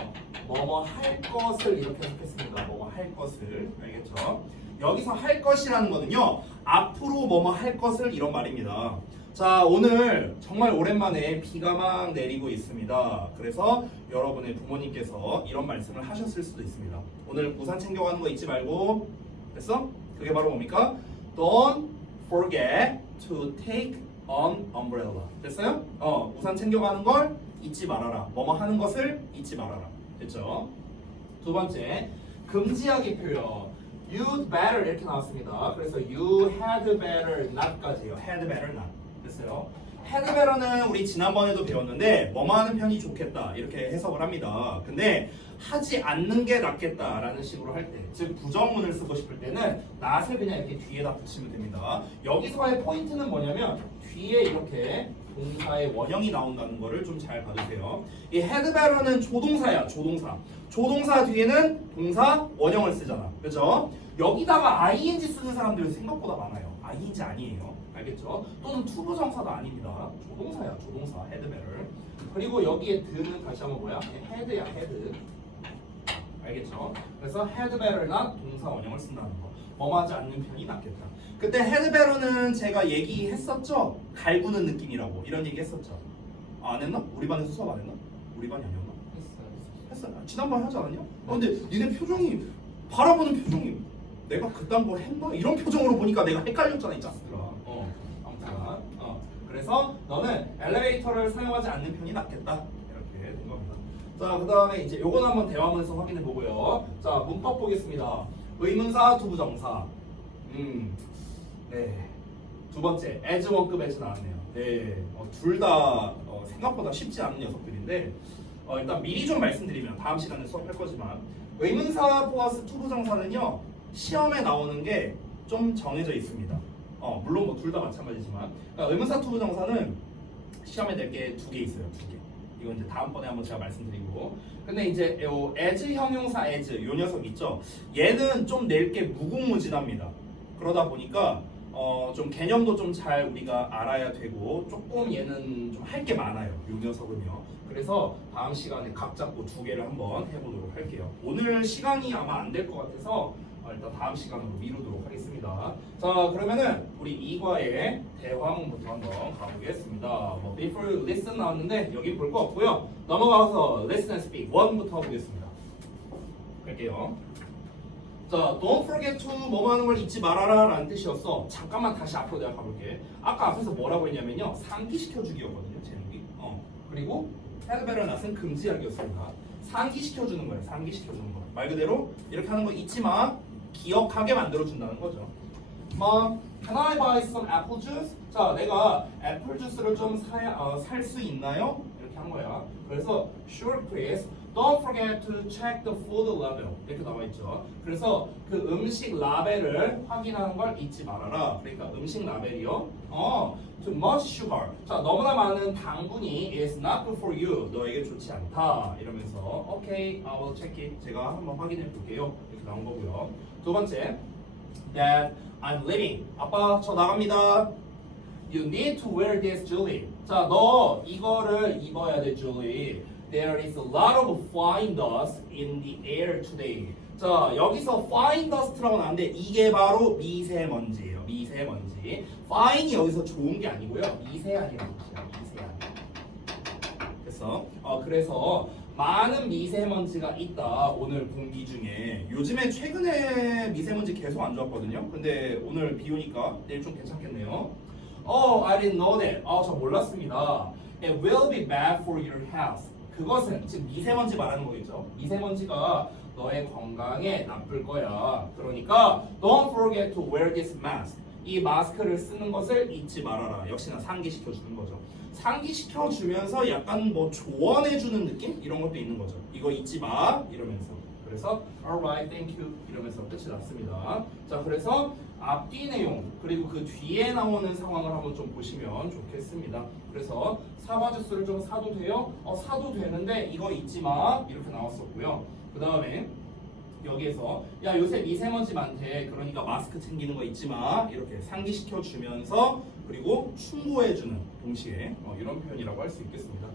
뭐뭐 할 것을 이렇게 해석했습니다. 뭐뭐 할 것을. 알겠죠? 여기서 할 것이라는 거는요. 앞으로 뭐뭐 할 것을 이런 말입니다. 자, 오늘 정말 오랜만에 비가 막 내리고 있습니다. 그래서 여러분의 부모님께서 이런 말씀을 하셨을 수도 있습니다. 오늘 우산 챙겨가는 거 잊지 말고. 됐어? 그게 바로 뭡니까? Don't forget to take an umbrella. 됐어요? 우산 챙겨가는 걸 잊지 말아라. 뭐뭐 하는 것을 잊지 말아라. 됐죠? 두 번째, 금지하기 표현. You'd better 이렇게 나왔습니다. 그래서 you had better not까지요. had better not. 됐어요? had better는 우리 지난번에도 배웠는데 뭐뭐 하는 편이 좋겠다 이렇게 해석을 합니다. 근데 하지 않는 게 낫겠다라는 식으로 할 때, 즉 부정문을 쓰고 싶을 때는 not을 그냥 이렇게 뒤에다 붙이면 됩니다. 여기서의 포인트는 뭐냐면 뒤에 이렇게 동사의 원형이 나온다는 거를 좀 잘 봐주세요. 이 had better는 조동사야. 조동사 뒤에는 동사 원형을 쓰잖아. 그렇죠? 여기다가 ing 쓰는 사람들이 생각보다 많아요. ing 아니에요. 알겠죠? 또는 투부정사도 아닙니다. 조동사야. 조동사. had better. 그리고 여기에 드는 다시 한번 뭐야? had야. had. 알겠죠? 그래서 had better not 동사 원형을 쓴다는 거. 뭐하지 않는 편이 낫겠다. 그때 had better는 제가 얘기했었죠? 갈구는 느낌이라고 이런 얘기 했었죠. 안 했나? 우리 반에서 수업 안 했나? 우리 반이 아니었나? 했어요. 지난번에 하지 않았냐? 근데 니네 표정이 바라보는 표정이 내가 그딴 걸 했나? 이런 표정으로 보니까 내가 헷갈렸잖아 이 자식들아. 아무튼 그래서 너는 엘리베이터를 사용하지 않는 편이 낫겠다 이렇게 된 겁니다. 자, 그 다음에 이제 요건 한번 대화문에서 확인해 보고요. 자, 문법 보겠습니다. 의문사, 투부정사. 네. 두 번째, as 원급 as 나왔네요. 네. 둘 다 생각보다 쉽지 않은 녀석들인데 일단 미리 좀 말씀드리면 다음 시간에 수업할 거지만 의문사 플러스 투부정사는요 시험에 나오는 게 좀 정해져 있습니다. 물론 뭐 둘 다 마찬가지지만 그러니까 의문사 투부정사는 시험에 낼 게 2개 있어요. 2개. 이건 이제 다음번에 한번 제가 말씀드리고. 근데 이제 요 as 형용사 as 요 녀석 있죠. 얘는 좀 낼 게 무궁무진합니다. 그러다 보니까 좀 개념도 좀 잘 우리가 알아야 되고 조금 얘는 좀 할 게 많아요. 요 녀석은요. 그래서 다음 시간에 각 잡고 2개를 한번 해보도록 할게요. 오늘 시간이 아마 안 될 것 같아서 일단 다음 시간으로 미루도록 하겠습니다. 자, 그러면은 우리 2과의 대화문부터 한번 가보겠습니다. 뭐 before you listen 나왔는데 여기 볼 거 없고요. 넘어가서 listen and speak 1부터 보겠습니다. 갈게요. 자, don't forget to 뭐뭐 하는 걸 잊지 말아라 라는 뜻이었어. 잠깐만 다시 앞으로 내가 가볼게. 아까 앞에서 뭐라고 했냐면요 상기시켜주기였거든요. 제목이. 그리고 had better not은 금지약이었습니다. 상기시켜주는 거예요. 상기시켜주는 거. 말 그대로 이렇게 하는 거 잊지 마. 기억하게 만들어준다는 거죠. Mom, can I buy some apple juice? 자, 내가 애플 주스를 좀 살 수 있나요? 이렇게 한 거야. 그래서 sure please. Don't forget to check the food label. 이렇게 나와 있죠. 그래서 그 음식 라벨을 확인하는 걸 잊지 말아라. 그러니까 음식 라벨이요. Too much sugar. 자, 너무나 많은 당분이 is not good for you. 너에게 좋지 않다. 이러면서 Okay, I will check it. 제가 한번 확인해 볼게요. 이렇게 나온 거고요. 두 번째, Dad, I'm leaving. 아빠, 저 나갑니다. You need to wear this, Julie. 자, 너 이거를 입어야 돼, Julie. There is a lot of fine dust in the air today. 자, 여기서 fine dust라고 나왔는데 이게 바로 미세먼지예요. 미세먼지. fine이 여기서 좋은 게 아니고요. 미세한이라는 뜻이야. 미세한. 그래서 많은 미세먼지가 있다. 오늘 공기 중에. 요즘에 최근에 미세먼지 계속 안 좋았거든요. 근데 오늘 비 오니까 내일 좀 괜찮겠네요. I didn't know that. 저 몰랐습니다. It will be bad for your health. 그것은 지금 미세먼지 말하는 거겠죠. 미세먼지가 너의 건강에 나쁠 거야. 그러니까 don't forget to wear this mask. 이 마스크를 쓰는 것을 잊지 말아라. 역시나 상기시켜주는 거죠. 상기시켜주면서 약간 뭐 조언해주는 느낌? 이런 것도 있는 거죠. 이거 잊지 마 이러면서. 그래서 alright, thank you 이러면서 끝이 났습니다. 자, 그래서 앞뒤 내용 그리고 그 뒤에 나오는 상황을 한번 좀 보시면 좋겠습니다. 그래서 사과 주스를 좀 사도 돼요? 사도 되는데 이거 잊지 마 이렇게 나왔었고요. 그 다음에 여기에서 야 요새 미세먼지 많대. 그러니까 마스크 챙기는 거 잊지 마 이렇게 상기시켜 주면서 그리고 충고해 주는 동시에 이런 표현이라고 할 수 있겠습니다.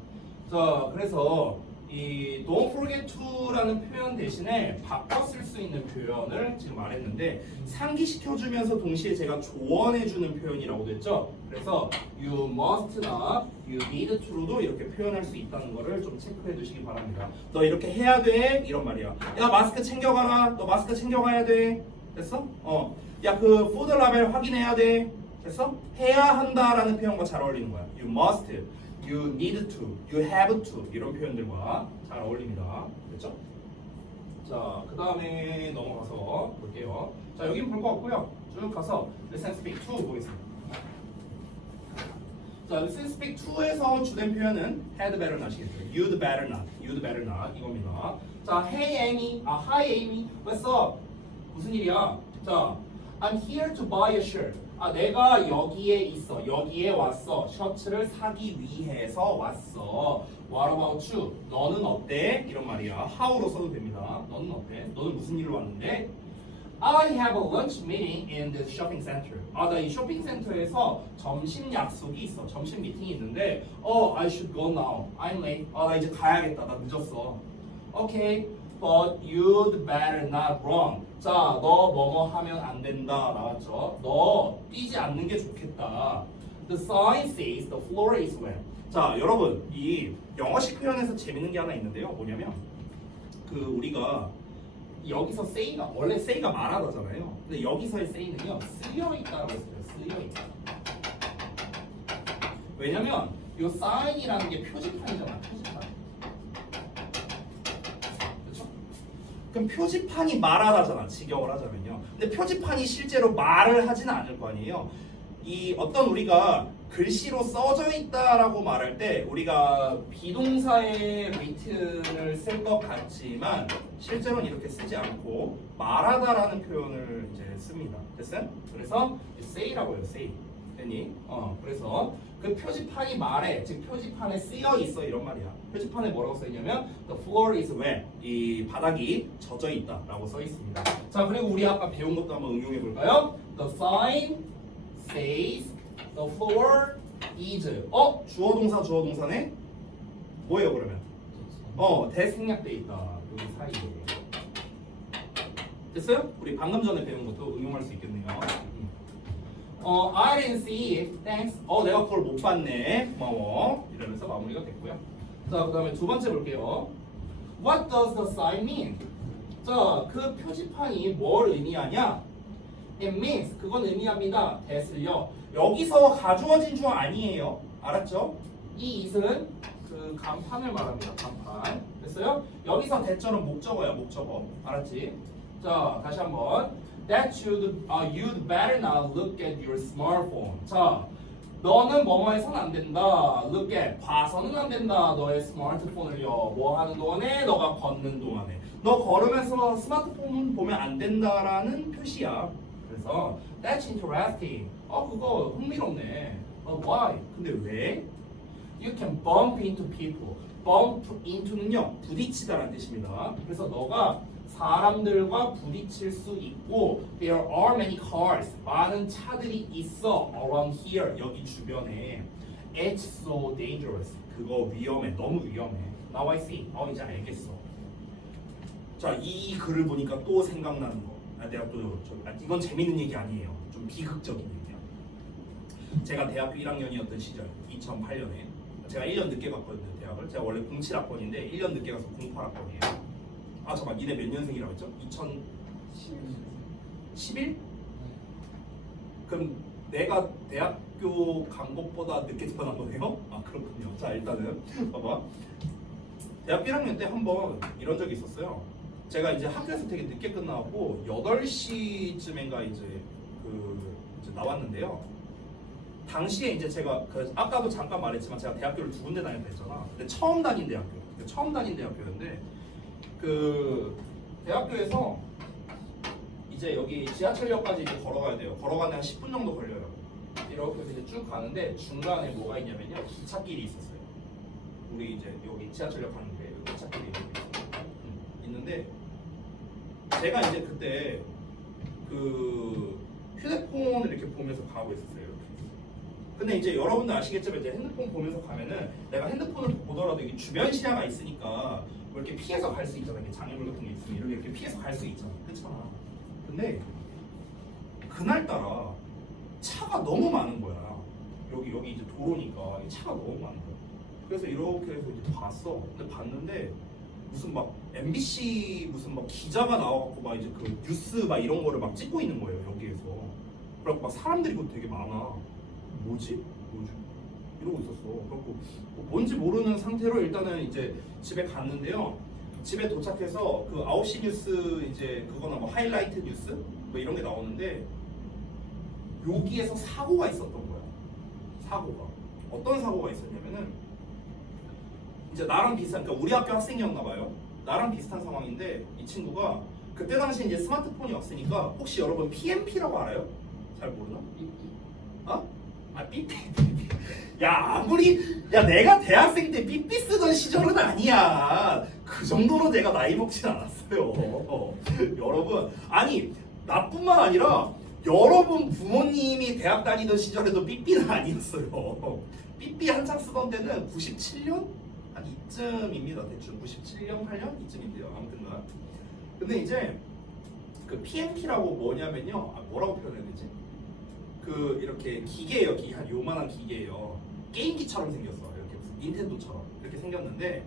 자, 그래서 이 don't forget to라는 표현 대신에 바꿔 쓸 수 있는 표현을 지금 말했는데 상기시켜주면서 동시에 제가 조언해주는 표현이라고 됐죠. 그래서 you must나 you need to로도 이렇게 표현할 수 있다는 거를 좀 체크해 두시기 바랍니다. 너 이렇게 해야 돼 이런 말이야. 야 마스크 챙겨가라. 너 마스크 챙겨가야 돼. 됐어? 야 그 푸드 라벨 확인해야 돼. 됐어? 해야 한다라는 표현과 잘 어울리는 거야. You must. You need to, you have to 이런 표현들과 잘 어울립니다. 됐죠? 자, 그 다음에 넘어가서 볼게요. 자, 여긴 볼 것 같고요. 쭉 가서 Listen Speak 2 보겠습니다. 자, Listen Speak 2에서 주된 표현은 had better not이겠죠. You'd better not, you'd better not 이겁니다. 자, Hey Amy, Hi Amy, what's up? 무슨 일이야? 자, I'm here to buy a shirt. 내가 여기에 있어. 여기에 왔어. 셔츠를 사기 위해서 왔어. What about you? 너는 어때? 이런 말이야. how로 써도 됩니다. 너는 어때? 너는 무슨 일로 왔는데? I have a lunch meeting in the shopping center. 나 이 쇼핑센터에서 점심 약속이 있어. 점심 미팅이 있는데 I should go now. I'm late. 나 이제 가야겠다. 나 늦었어. Okay. But you'd better not run. 자, 너 뭐뭐 하면 안 된다 나왔죠. 너 뛰지 않는 게 좋겠다. The sign says the floor is wet. 자, 여러분 이 영어식 표현에서 재밌는 게 하나 있는데요. 뭐냐면 그 우리가 여기서 say가 원래 say가 말하다잖아요. 근데 여기서의 say는요 쓰여 있다라고 했어요. 쓰여 있다. 왜냐면 이 sign이라는 게 표지판이잖아. 표지판. 그럼 표지판이 말하다잖아. 직역을 하자면요. 근데 표지판이 실제로 말을 하지는 않을 거 아니에요. 이 어떤 우리가 글씨로 써져 있다라고 말할 때 우리가 비동사의 written을 쓸 것 같지만 실제로는 이렇게 쓰지 않고 말하다라는 표현을 이제 씁니다. 됐어요? 그래서 say라고 해요. say. 됐니? 그래서 그 표지판이 말해, 즉 표지판에 쓰여 있어 이런 말이야. 표지판에 뭐라고 써 있냐면 the floor is wet. 이 바닥이 젖어 있다라고 써 있습니다. 자, 그리고 우리 아까 배운 것도 한번 응용해 볼까요? The sign says the floor is. 주어 동사네. 뭐예요 그러면? 대생략돼 있다. 여기 사이에. 됐어요? 우리 방금 전에 배운 것도 응용할 수 있겠네요. I didn't see it. Thanks. 내가 그걸 못 봤네. 고마워. 이러면서 마무리가 됐고요. 자, 그 다음에 두 번째 볼게요. What does the sign mean? 자, 그 표지판이 뭘 의미하냐? It means. 그건 의미합니다. that을요. 여기서 가주어진 중 아니에요. 알았죠? 이 it은 그 간판을 말합니다. 간판. 됐어요? 여기서 대절은 목적어야, 목적어. 알았지? 자, 다시 한번. That you'd better not look at your smartphone. 자, 너는 뭐뭐해서는 안 된다. Look at, 봐서는 안 된다. 너의 스마트폰을요. 뭐 하는 동안에? 너가 걷는 동안에. 너 걸으면서 스마트폰 보면 안 된다라는 표시야. 그래서 That's interesting. 그거 흥미롭네. Why? 근데 왜? You can bump into people. Bump into는요, 부딪히다라는 뜻입니다. 그래서 너가 사람들과 부딪힐 수 있고 There are many cars. 많은 차들이 있어 around here. 여기 주변에. It's so dangerous. 그거 위험해. 너무 위험해. Now I see. 이제 알겠어. 자, 이 글을 보니까 또 생각나는 거. 내가 또 이건 재밌는 얘기 아니에요. 좀 비극적인 얘기야. 제가 대학교 1학년이었던 시절 2008년에 제가 1년 늦게 갔거든요, 대학을. 제가 원래 07학번인데 1년 늦게 가서 08학번이에요. 잠깐, 니네 몇 년생이라고 했죠? 2011? 그럼 내가 대학교 간 것보다 늦게 태어난 거네요? 그렇군요. 자, 일단은 봐봐. 대학교 1학년 때 한번 이런 적이 있었어요. 제가 이제 학교에서 되게 늦게 끝나고 8시쯤인가 이제 나왔는데요. 당시에 이제 제가 아까도 잠깐 말했지만 제가 대학교를 2군데 다녔다 했잖아. 근데 처음 다닌 대학교였는데 대학교에서 이제 여기 지하철역까지 이제 걸어가야 돼요. 걸어가는데 한 10분 정도 걸려요. 이렇게 해서 이제 쭉 가는데 중간에 뭐가 있냐면요, 기찻길이 있었어요. 우리 이제 여기 지하철역 가는데 기찻길이 있는데 제가 이제 그때 휴대폰을 이렇게 보면서 가고 있었어요. 근데 이제 여러분들 아시겠지만 이제 핸드폰 보면서 가면은 내가 핸드폰을 보더라도 이게 주변 시야가 있으니까 뭐 이렇게 피해서 갈 수 있잖아. 이렇게 장애물 같은 게 있으면 이렇게 피해서 갈 수 있잖아. 그렇잖아. 근데 그날따라 차가 너무 많은 거야. 여기 이제 도로니까 차가 너무 많은 거야. 그래서 이렇게 해서 이제 봤어. 근데 봤는데 무슨 막 MBC 무슨 막 기자가 나와갖고 막 이제 그 뉴스 막 이런 거를 막 찍고 있는 거예요, 여기에서. 그래갖고 막 사람들이 되게 많아. 뭐지? 이러고 있었어. 그래갖고 뭔지 모르는 상태로 일단은 이제 집에 갔는데요. 집에 도착해서 그 9시 뉴스 이제 그거나 뭐 하이라이트 뉴스 뭐 이런 게 나오는데 여기에서 사고가 있었던 거야. 사고가. 어떤 사고가 있었냐면은 이제 나랑 비슷한, 그러니까 우리 학교 학생이었나 봐요. 나랑 비슷한 상황인데 이 친구가 그때 당시 이제 스마트폰이 없으니까 혹시 여러분 PMP라고 알아요? 잘 모르나? 삐삐. 야, 내가 대학생 때 삐삐 쓰던 시절은 아니야. 그 정도로 내가 나이 먹진 않았어요. 여러분, 아니 나뿐만 아니라 여러분 부모님이 대학 다니던 시절에도 삐삐는 아니었어요. 삐삐 한창 쓰던 때는 97년? 한 이쯤입니다. 대충 97년, 8년 이쯤인데요. 아무튼간. 근데 이제 그 PMP라고 뭐냐면요. 뭐라고 표현해야 되지? 이렇게 기계예요. 한 요만한 기계예요. 게임기처럼 생겼어. 이렇게 닌텐도처럼 이렇게 생겼는데,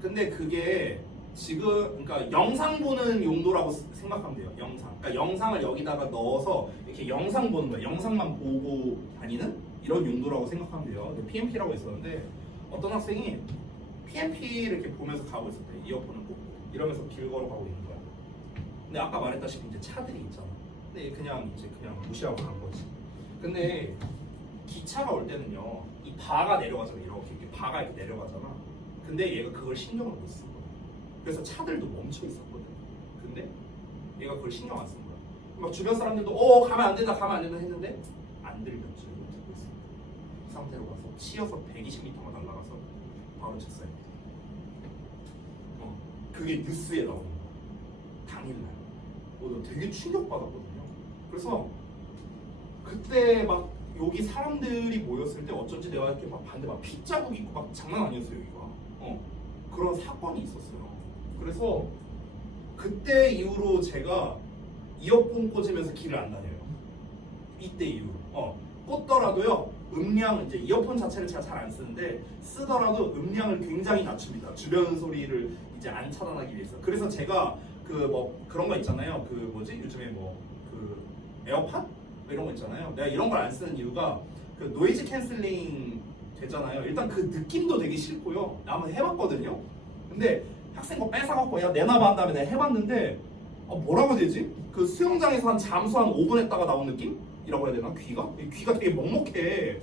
근데 그게 지금 그러니까 영상 보는 용도라고 생각하면 돼요. 영상. 그러니까 영상을 여기다가 넣어서 이렇게 영상 보는 거예요. 영상만 보고 다니는 이런 용도라고 생각하면 돼요. PMP라고 했었는데 어떤 학생이 PMP를 이렇게 보면서 가고 있었대. 이어폰을 꽂고 이러면서 길 걸어가고 있는 거야. 근데 아까 말했다시피 이제 차들이 있잖아. 근데 그냥 무시하고 간 거지. 근데 기차가 올 때는요, 이 바가 내려가잖아. 이렇게 바가 이렇게 내려가잖아. 근데 얘가 그걸 신경을 못 쓴 거야. 그래서 차들도 멈춰 있었거든. 근데 얘가 그걸 신경 안 쓴 거야. 막 주변 사람들도 가면 안 된다 했는데 안 들렸죠. 듣고 있어. 그 상태로 가서 치여서 120m만 날아가서 바로 쳤어요. 그게 뉴스에 나오는 거야. 당일날. 나 되게 충격받았거든요. 그래서 그때 막 여기 사람들이 모였을 때 어쩐지 내가 이렇게 막 반대 막 핏자국 있고 막 장난 아니었어요, 여기가. 그런 사건이 있었어요. 그래서 그때 이후로 제가 이어폰 꽂으면서 길을 안 다녀요. 이때 이후로. 꽂더라도요, 음량, 이제 이어폰 자체를 제가 잘 안 쓰는데 쓰더라도 음량을 굉장히 낮춥니다. 주변 소리를 이제 안 차단하기 위해서. 그래서 제가 그런 거 있잖아요. 요즘에 에어팟? 이런 거 있잖아요. 내가 이런 걸 안 쓰는 이유가 노이즈 캔슬링 되잖아요. 일단 그 느낌도 되게 싫고요. 나 한번 해봤거든요. 근데 학생 거 뺏어갖고 야 내놔봐 한 다음에 내가 해봤는데 뭐라고 해야 되지? 그 수영장에서 한 잠수 한 5분 했다가 나온 느낌이라고 해야 되나? 귀가 되게 먹먹해.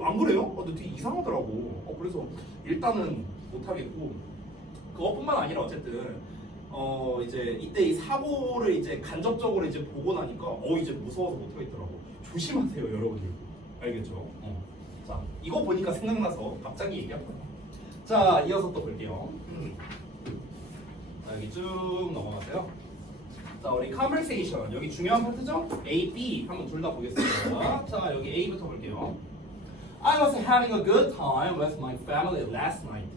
안 그래요? 근데 되게 이상하더라고. 그래서 일단은 못하겠고 그것뿐만 아니라 어쨌든 이제 이때 이 사고를 이제 간접적으로 이제 보고 나니까 이제 무서워서 못하겠더라고. 조심하세요 여러분들. 알겠죠? 자 이거 보니까 생각나서 갑자기 얘기합니다. 자 이어서 또 볼게요. 자, 여기 쭉 넘어가세요. 자 우리 conversation 여기 중요한 파트죠? A, B 한번 둘 다 보겠습니다. 자 여기 A부터 볼게요. I was having a good time with my family last night.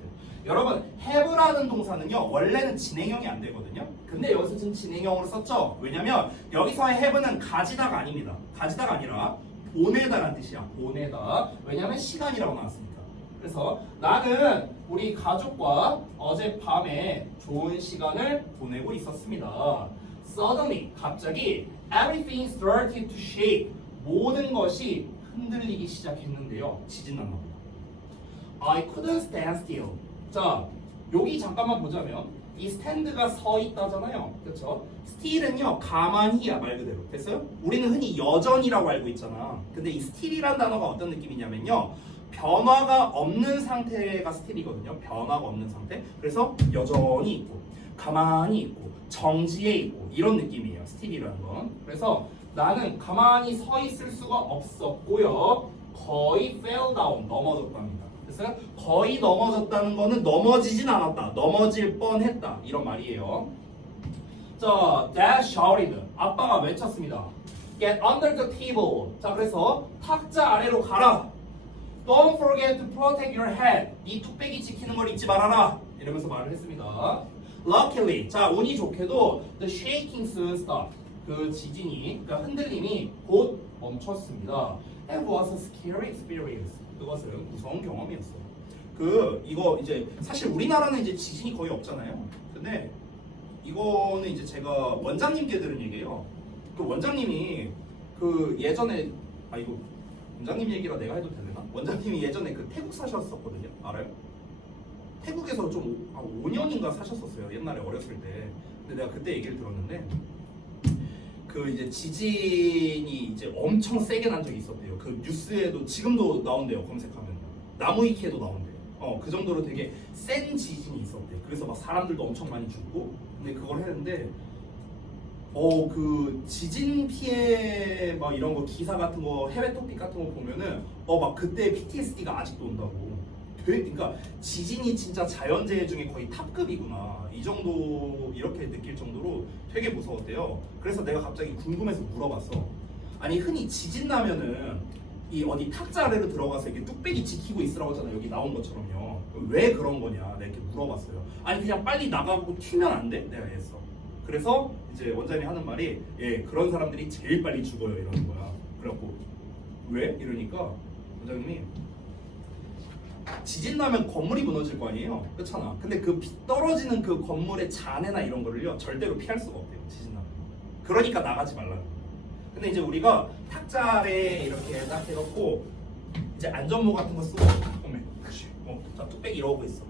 여러분 have라는 동사는요 원래는 진행형이 안 되거든요. 근데 여기서 지금 진행형으로 썼죠. 왜냐면 여기서의 have는 가지다가 아닙니다. 가지다가 아니라 보내다라는 뜻이야. 보내다. 왜냐면 시간이라고 나왔으니까. 그래서 나는 우리 가족과 어젯밤에 좋은 시간을 보내고 있었습니다. Suddenly 갑자기 everything started to shake. 모든 것이 흔들리기 시작했는데요. 지진 났나 보다. I couldn't stand still. 자, 여기 잠깐만 보자면 이 스탠드가 서 있다잖아요. 그렇죠? still은요 가만히야 말 그대로. 됐어요? 우리는 흔히 여전이라고 알고 있잖아. 근데 이 still이란 단어가 어떤 느낌이냐면요. 변화가 없는 상태가 still이거든요. 변화가 없는 상태. 그래서 여전히 있고 가만히 있고 정지해 있고 이런 느낌이에요. still이라는 건. 그래서 나는 가만히 서 있을 수가 없었고요. 거의 fell down 넘어졌답니다. 그래서 거의 넘어졌다는 거는 넘어지진 않았다. 넘어질 뻔했다. 이런 말이에요. 자, Dad shouted. 아빠가 외쳤습니다. Get under the table. 자, 그래서 탁자 아래로 가라. Don't forget to protect your head. 네 뚝배기 지키는 걸 잊지 말아라. 이러면서 말을 했습니다. Luckily, 자 운이 좋게도 the shaking soon stopped. 그 지진이, 그러니까 흔들림이 곧 멈췄습니다. It was a scary experience. 그것은 무서운 경험이었어요. 이거 이제 사실 우리나라는 이제 지진이 거의 없잖아요. 근데 이거는 이제 제가 원장님께 들은 얘기예요. 그 원장님이 그 예전에 이거 원장님 얘기라 내가 해도 되나? 원장님이 예전에 그 태국 사셨었거든요. 알아요? 태국에서 좀 5년인가 사셨었어요. 옛날에 어렸을 때. 근데 내가 그때 얘기를 들었는데 그 이제 지진이 이제 엄청 세게 난 적이 있었대요. 그 뉴스에도 지금도 나온대요. 검색하면 나무위키에도 나온대요. 그 정도로 되게 센 지진이 있었대. 그래서 막 사람들도 엄청 많이 죽고. 근데 그걸 했는데 그 지진 피해 막 이런 거 기사 같은 거 해외 토픽 같은 거 보면은 막 그때 PTSD가 아직도 온다고. 그러니까 지진이 진짜 자연재해 중에 거의 탑급이구나. 이 정도 이렇게 느낄 정도로 되게 무서웠대요. 그래서 내가 갑자기 궁금해서 물어봤어. 아니 흔히 지진 나면은 이 어디 탁자 아래로 들어가서 이렇게 뚝배기 지키고 있으라고 하잖아. 여기 나온 것처럼요. 왜 그런 거냐 내가 이렇게 물어봤어요. 아니 그냥 빨리 나가고 튀면 안 돼? 내가 했어. 그래서 이제 원장님이 하는 말이 그런 사람들이 제일 빨리 죽어요 이러는 거야. 그래갖고 왜? 이러니까 원장님이 지진 나면 건물이 무너질 거 아니에요? 그렇잖아. 근데 그 떨어지는 그 건물의 잔해나 이런 거를요 절대로 피할 수가 없대요. 지진 나면. 그러니까 나가지 말라는 거예요. 근데 이제 우리가 탁자에 이렇게 딱 해놓고 이제 안전모 같은 거 쓰고 자 뚝배기 이러고 있어.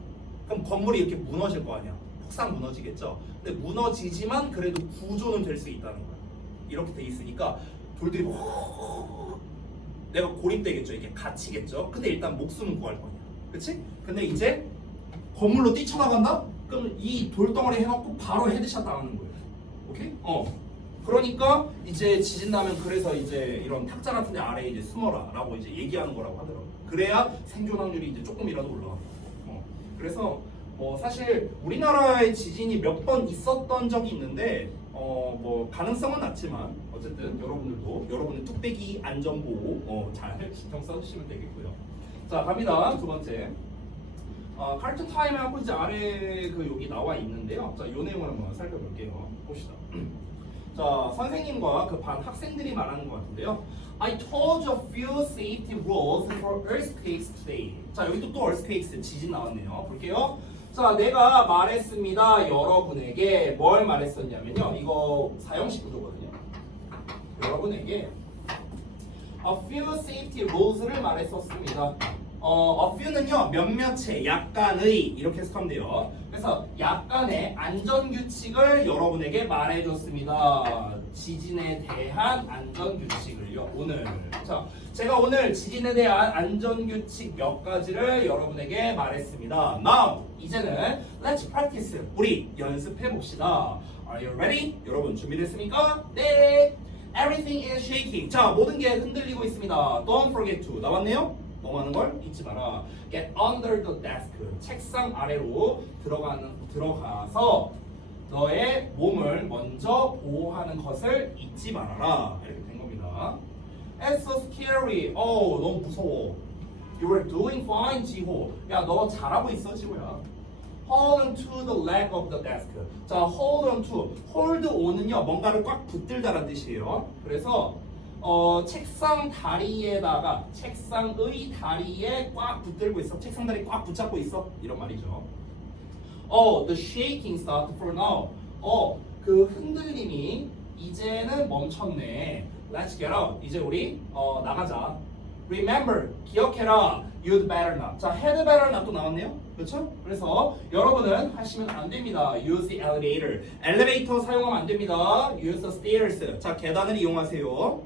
그럼 건물이 이렇게 무너질 거 아니야. 폭삭 무너지겠죠. 근데 무너지지만 그래도 구조는 될 수 있다는 거야. 이렇게 돼 있으니까 돌들이 내가 고립되겠죠. 이게 갇히겠죠. 근데 일단 목숨은 구할 거냐. 그치? 근데 이제 건물로 뛰쳐나간다? 그럼 이 돌덩어리 해갖고 바로 헤드샷 당하는 거예요. 오케이? 그러니까 이제 지진 나면 그래서 이제 이런 탁자 같은 데 아래에 이제 숨어라 라고 이제 얘기하는 거라고 하더라고요. 그래야 생존 확률이 이제 조금이라도 올라가. 그래서 사실 우리나라의 지진이 몇 번 있었던 적이 있는데 뭐 가능성은 낮지만 어쨌든 여러분의 뚝배기 안전보호 잘 신경 써주시면 되겠고요. 자 갑니다. 두 번째 카르툰 타임에 하고 이제 아래 그 여기 나와 있는데요. 자, 이 내용을 한번 살펴볼게요. 봅시다. 자, 선생님과 그 반 학생들이 말하는 것 같은데요. I told you a few safety rules for earthquakes today. 자, 여기도 또 earthquakes 지진 나왔네요. 볼게요. 자, 내가 말했습니다. 여러분에게 뭘 말했었냐면요. 이거 사형식 구조거든요. 여러분에게 a few safety rules를 말했었습니다. a few는요 몇몇의, 약간의 이렇게 해석하면 돼요. 그래서 약간의 안전규칙을 여러분에게 말해줬습니다. 지진에 대한 안전규칙을요 오늘. 자, 제가 오늘 지진에 대한 안전규칙 몇 가지를 여러분에게 말했습니다. Now 이제는 let's practice. 우리 연습해 봅시다. Are you ready? 여러분 준비됐습니까? 네. Everything is shaking. 자, 모든 게 흔들리고 있습니다. Don't forget to. 나왔네요? 넘어가는 걸 잊지 마라. Get under the desk. 책상 아래로 들어가서 너의 몸을 먼저 보호하는 것을 잊지 말아라. 이렇게 된 겁니다. It's so scary. 너무 무서워. You are doing fine, 지호. 야, 너 잘하고 있어, 지호야. Hold on to the leg of the desk. 자, hold on to. hold on은요, 뭔가를 꽉 붙들다라는 뜻이에요. 그래서 책상 다리에다가 책상의 다리에 꽉 붙들고 있어. 책상 다리 꽉 붙잡고 있어. 이런 말이죠. The shaking started for now. 그 흔들림이 이제는 멈췄네. Let's get out. 이제 우리 나가자. Remember, 기억해라. You'd better not. 자, had better not 또 나왔네요. 그렇죠? 그래서 여러분은 하시면 안 됩니다. Use the elevator. 엘리베이터 사용하면 안 됩니다. Use the stairs. 자, 계단을 이용하세요.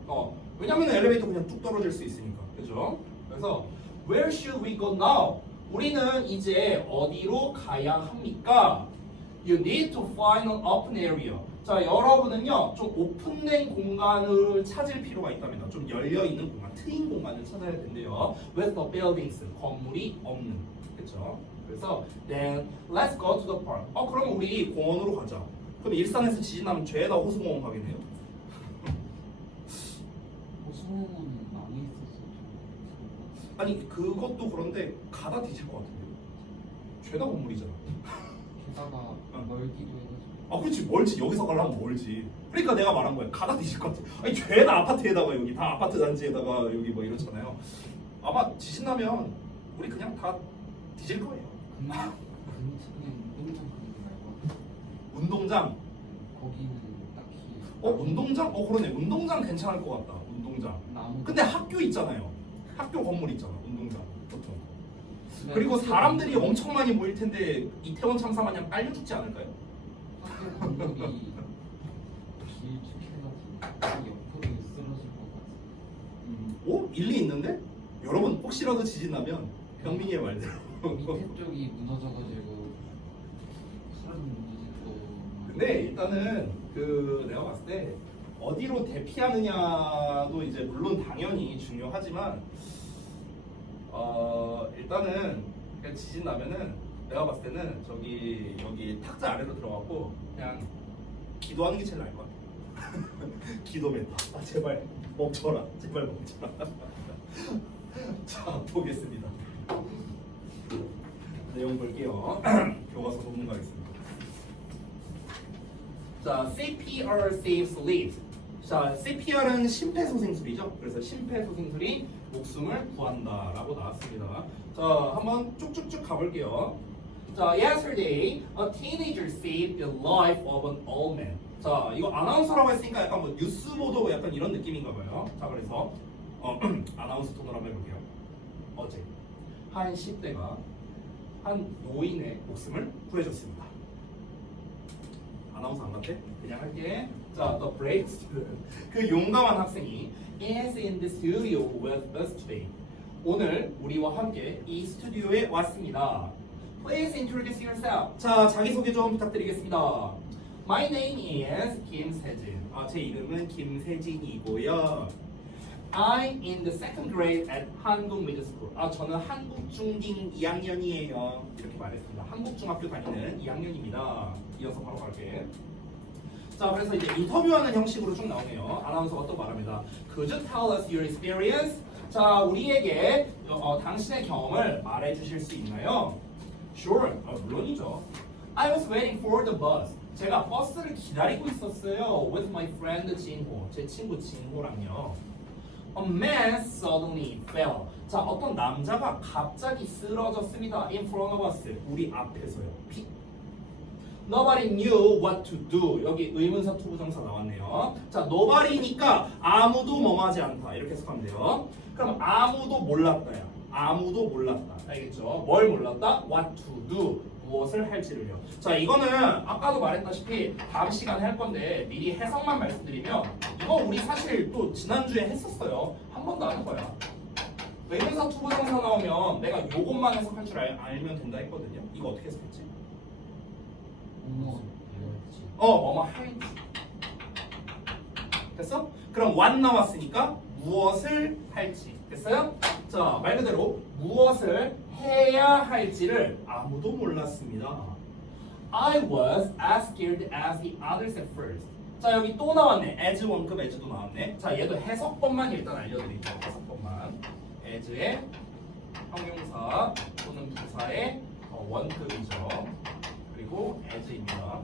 왜냐면 엘리베이터 그냥 뚝 떨어질 수 있으니까. 그죠? 그래서 Where should we go now? 우리는 이제 어디로 가야 합니까? You need to find an open area. 자, 여러분은요 좀 오픈된 공간을 찾을 필요가 있답니다. 좀 열려 있는 공간, 트인 공간을 찾아야 된대요. With the buildings, 건물이 없는, 그렇죠? 그래서 then let's go to the park. 그럼 우리 공원으로 가자. 그럼 일산에서 지진 나면 죄다 호수공원 가겠네요. 호수공원은 많이 있었어. 아니 그것도 그런데 가다 뒤질 것 같은데요. 죄다 건물이잖아. 게다가 멀기도 해가지고. 그렇지, 멀지. 여기서 가려면 멀지. 그러니까 내가 말한 거야. 가다 뒤질 것 같아. 아니 죄다 아파트에다가 여기 다 아파트 단지에다가 여기 뭐 이렇잖아요. 아마 지진 나면 우리 그냥 다 뒤질 거예요. 그냥 운동장 그런 거 말고 운동장. 거기는 딱히. 운동장? 그러네. 운동장 괜찮을 것 같다. 운동장. 나무. 근데 학교 있잖아요. 학교 건물 있잖아. 운동장 보통. 네, 그리고 학교 사람들이 건물. 엄청 많이 모일 텐데 이태원 참사 마냥 깔려 죽지 않을까요? 학교 건물이 길쭉해가지고 옆으로 쓰러질 것 같아. 일리 있는데? 여러분 혹시라도 지진 나면 병민이의 말대로. 밑에 쪽이 무너져가지고 사람 무너지고. 근데 일단은 내가 봤을 때 어디로 대피하느냐도 이제 물론 당연히 중요하지만 일단은 그냥 지진 나면은 내가 봤을 때는 여기 탁자 아래로 들어가고 그냥 기도하는 게 제일 나을 것 같아. 기도 멘트. 제발 멈춰라. 제발 멈춰라. 자, 보겠습니다. 내용 볼게요. 교과서 본문가겠습니다. 자, CPR saves lives. 자, CPR은 심폐소생술이죠. 그래서 심폐소생술이 목숨을 구한다라고 나왔습니다. 자, 한번 쭉쭉쭉 가볼게요. 자, yesterday a teenager saved the life of an old man. 자, 이거 아나운서라고 했으니까 약간 뭐 뉴스 보도 약간 이런 느낌인가 봐요. 자, 그래서 아나운서 톤으로 한번 해볼게요. 어제 한 10대가 한 노인의 목숨을 구해줬습니다. 아나운서 안 같아? 그냥 할게. 자, the brave student. 그 용감한 학생이 is in the studio with us today. 오늘 우리와 함께 이 스튜디오에 왔습니다. Please introduce yourself. 자, 자기소개 좀 부탁드리겠습니다. My name is 김세진. 제 이름은 김세진이고요. I'm in the second grade at 한국 middle school. 저는 한국 중딩 2학년이에요. 이렇게 말했습니다. 한국 중학교 다니는 2학년입니다. 이어서 바로 갈게. 자, 그래서 이제 인터뷰하는 형식으로 쭉 나오네요. 아나운서가 또 말합니다. Could you tell us your experience? 자, 우리에게 당신의 경험을 말해주실 수 있나요? Sure. 물론이죠. I was waiting for the bus. 제가 버스를 기다리고 있었어요. With my friend 진호. 제 친구 진호랑요. A man suddenly fell. 자, 어떤 남자가 갑자기 쓰러졌습니다. In front of us. 우리 앞에서요. Nobody knew what to do. 여기 의문사 투부정사 나왔네요. 자, nobody니까 아무도 뭐하지 않다. 이렇게 해석하면 돼요. 그럼 아무도 몰랐다야. 아무도 몰랐다. 알겠죠? 뭘 몰랐다? What to do. 무엇을 할지를요. 자, 이거는 아까도 말했다시피 다음 시간에 할 건데 미리 해석만 말씀드리면 이거 우리 사실 또 지난주에 했었어요. 한 번도 안 한 거야. 외명사 투부정사 나오면 내가 요것만 해석할 줄 알면 된다 했거든요. 이거 어떻게 해석했지? 뭐뭐 할지. 됐어? 그럼 what 나왔으니까 무엇을 할지. 됐어요? 자, 말 그대로 무엇을 해야 할지를 아무도 몰랐습니다. I was as scared as the others at first. 자, 여기 또 나왔네. as 원급 as도 나왔네. 자, 얘도 해석법만 일단 알려드릴게요. 해석법만. as의 형용사 또는 부사의 원급이죠. 그리고 as입니다.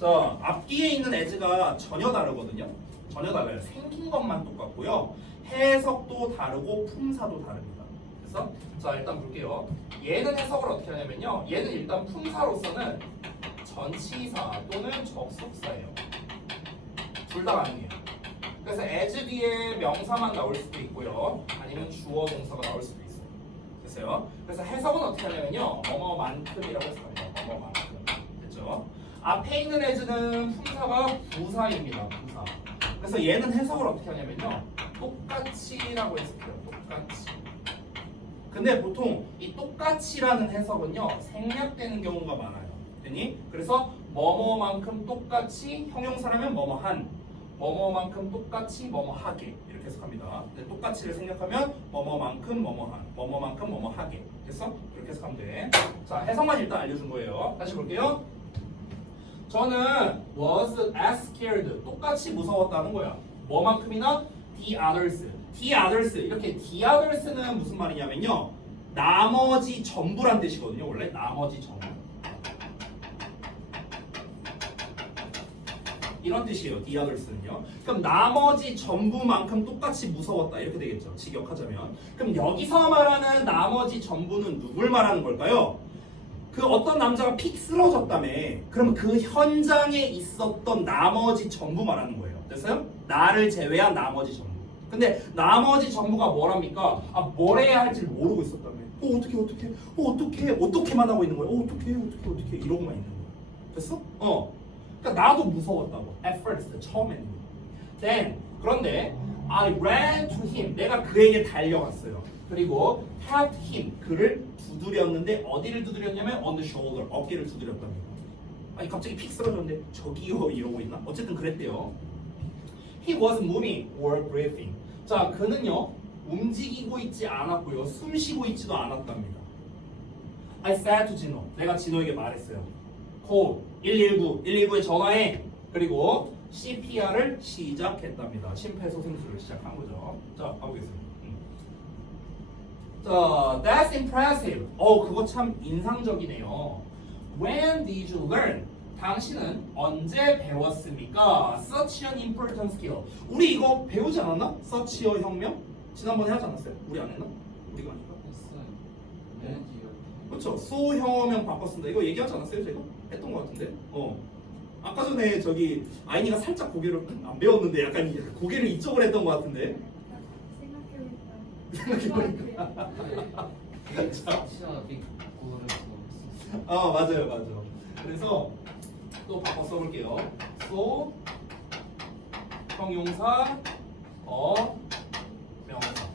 자, 앞뒤에 있는 as가 전혀 다르거든요. 전혀 달라요. 생긴 것만 똑같고요. 해석도 다르고 품사도 다릅니다. 그래서 자, 일단 볼게요. 얘는 해석을 어떻게 하냐면요. 얘는 일단 품사로서는 전치사 또는 접속사예요. 둘 다 가능해요. 그래서 as 뒤에 명사만 나올 수도 있고요. 아니면 주어 동사가 나올 수도 있어요. 됐어요? 그래서 해석은 어떻게 하냐면요. 뭐뭐만큼이라고 해석합니다. 뭐뭐만큼. 됐죠? 앞에 있는 as는 품사가 부사입니다. 부사. 그래서 얘는 해석을 어떻게 하냐면요. 똑같이라고 해석해요. 똑같이. 근데 보통 이 똑같이라는 해석은요. 생략되는 경우가 많아요. 되니? 그래서 뭐뭐만큼 똑같이 형용사라면 뭐뭐한, 뭐뭐만큼 똑같이 뭐뭐하게 이렇게 해석합니다. 근데 똑같이를 생략하면 뭐뭐만큼 뭐뭐한, 뭐뭐만큼 뭐뭐하게. 됐어? 이렇게 해석하면 돼. 자, 해석만 일단 알려준 거예요. 다시 볼게요. 저는 was as scared 똑같이 무서웠다는 거야. 뭐만큼이나 the others. the others 이렇게 the others는 무슨 말이냐면요. 나머지 전부란 뜻이거든요. 원래 나머지 전부. 이런 뜻이에요. the others는요. 그럼 나머지 전부만큼 똑같이 무서웠다 이렇게 되겠죠. 직역하자면. 그럼 여기서 말하는 나머지 전부는 누굴 말하는 걸까요? 그 어떤 남자가 픽 쓰러졌다며. 그럼 그 현장에 있었던 나머지 전부 말하는 거예요. 됐어요? 나를 제외한 나머지 전부. 근데 나머지 전부가 뭐랍니까? 뭘 해야 할지 모르고 있었다며. 어떻게만 하고 있는 거야. 어떻게 이러고만 있는 거야. 됐어? 그러니까 나도 무서웠다고. At first, 처음에는. Then, 그런데 I ran to him. 내가 그에게 달려갔어요. 그리고 tapped him. 그를 두드렸는데 어디를 두드렸냐면 on the shoulder. 어깨를 두드렸답니다. 아니 갑자기 픽 쓰러졌는데 저기요 이러고 있나? 어쨌든 그랬대요. He wasn't moving or breathing. 자, 그는요 움직이고 있지 않았고요. 숨 쉬고 있지도 않았답니다. I said to Gino. 내가 진호에게 말했어요. call 119에 전화해. 그리고 CPR을 시작했답니다. 심폐소생술을 시작한 거죠. 자, 가보겠습니다. 자, that's impressive. 그거 참 인상적이네요. When did you learn? 당신은 언제 배웠습니까? Such an important skill. 우리 이거 배우지 않았나? Such a 혁명? 지난번에 하지 않았어요? 우리 안 했나? 우리가 아닌가? 그렇죠. so 혁명 바꿨습니다. 이거 얘기하지 않았어요? 제가? 했던 것 같은데. 아까 전에 저기 아이니가 살짝 고개를 안 배웠는데 약간 고개를 이쪽으로 했던 것 같은데. 생각해보니까. 맞아요. 그래서 또 바꿔 써볼게요. so 형용사 명사.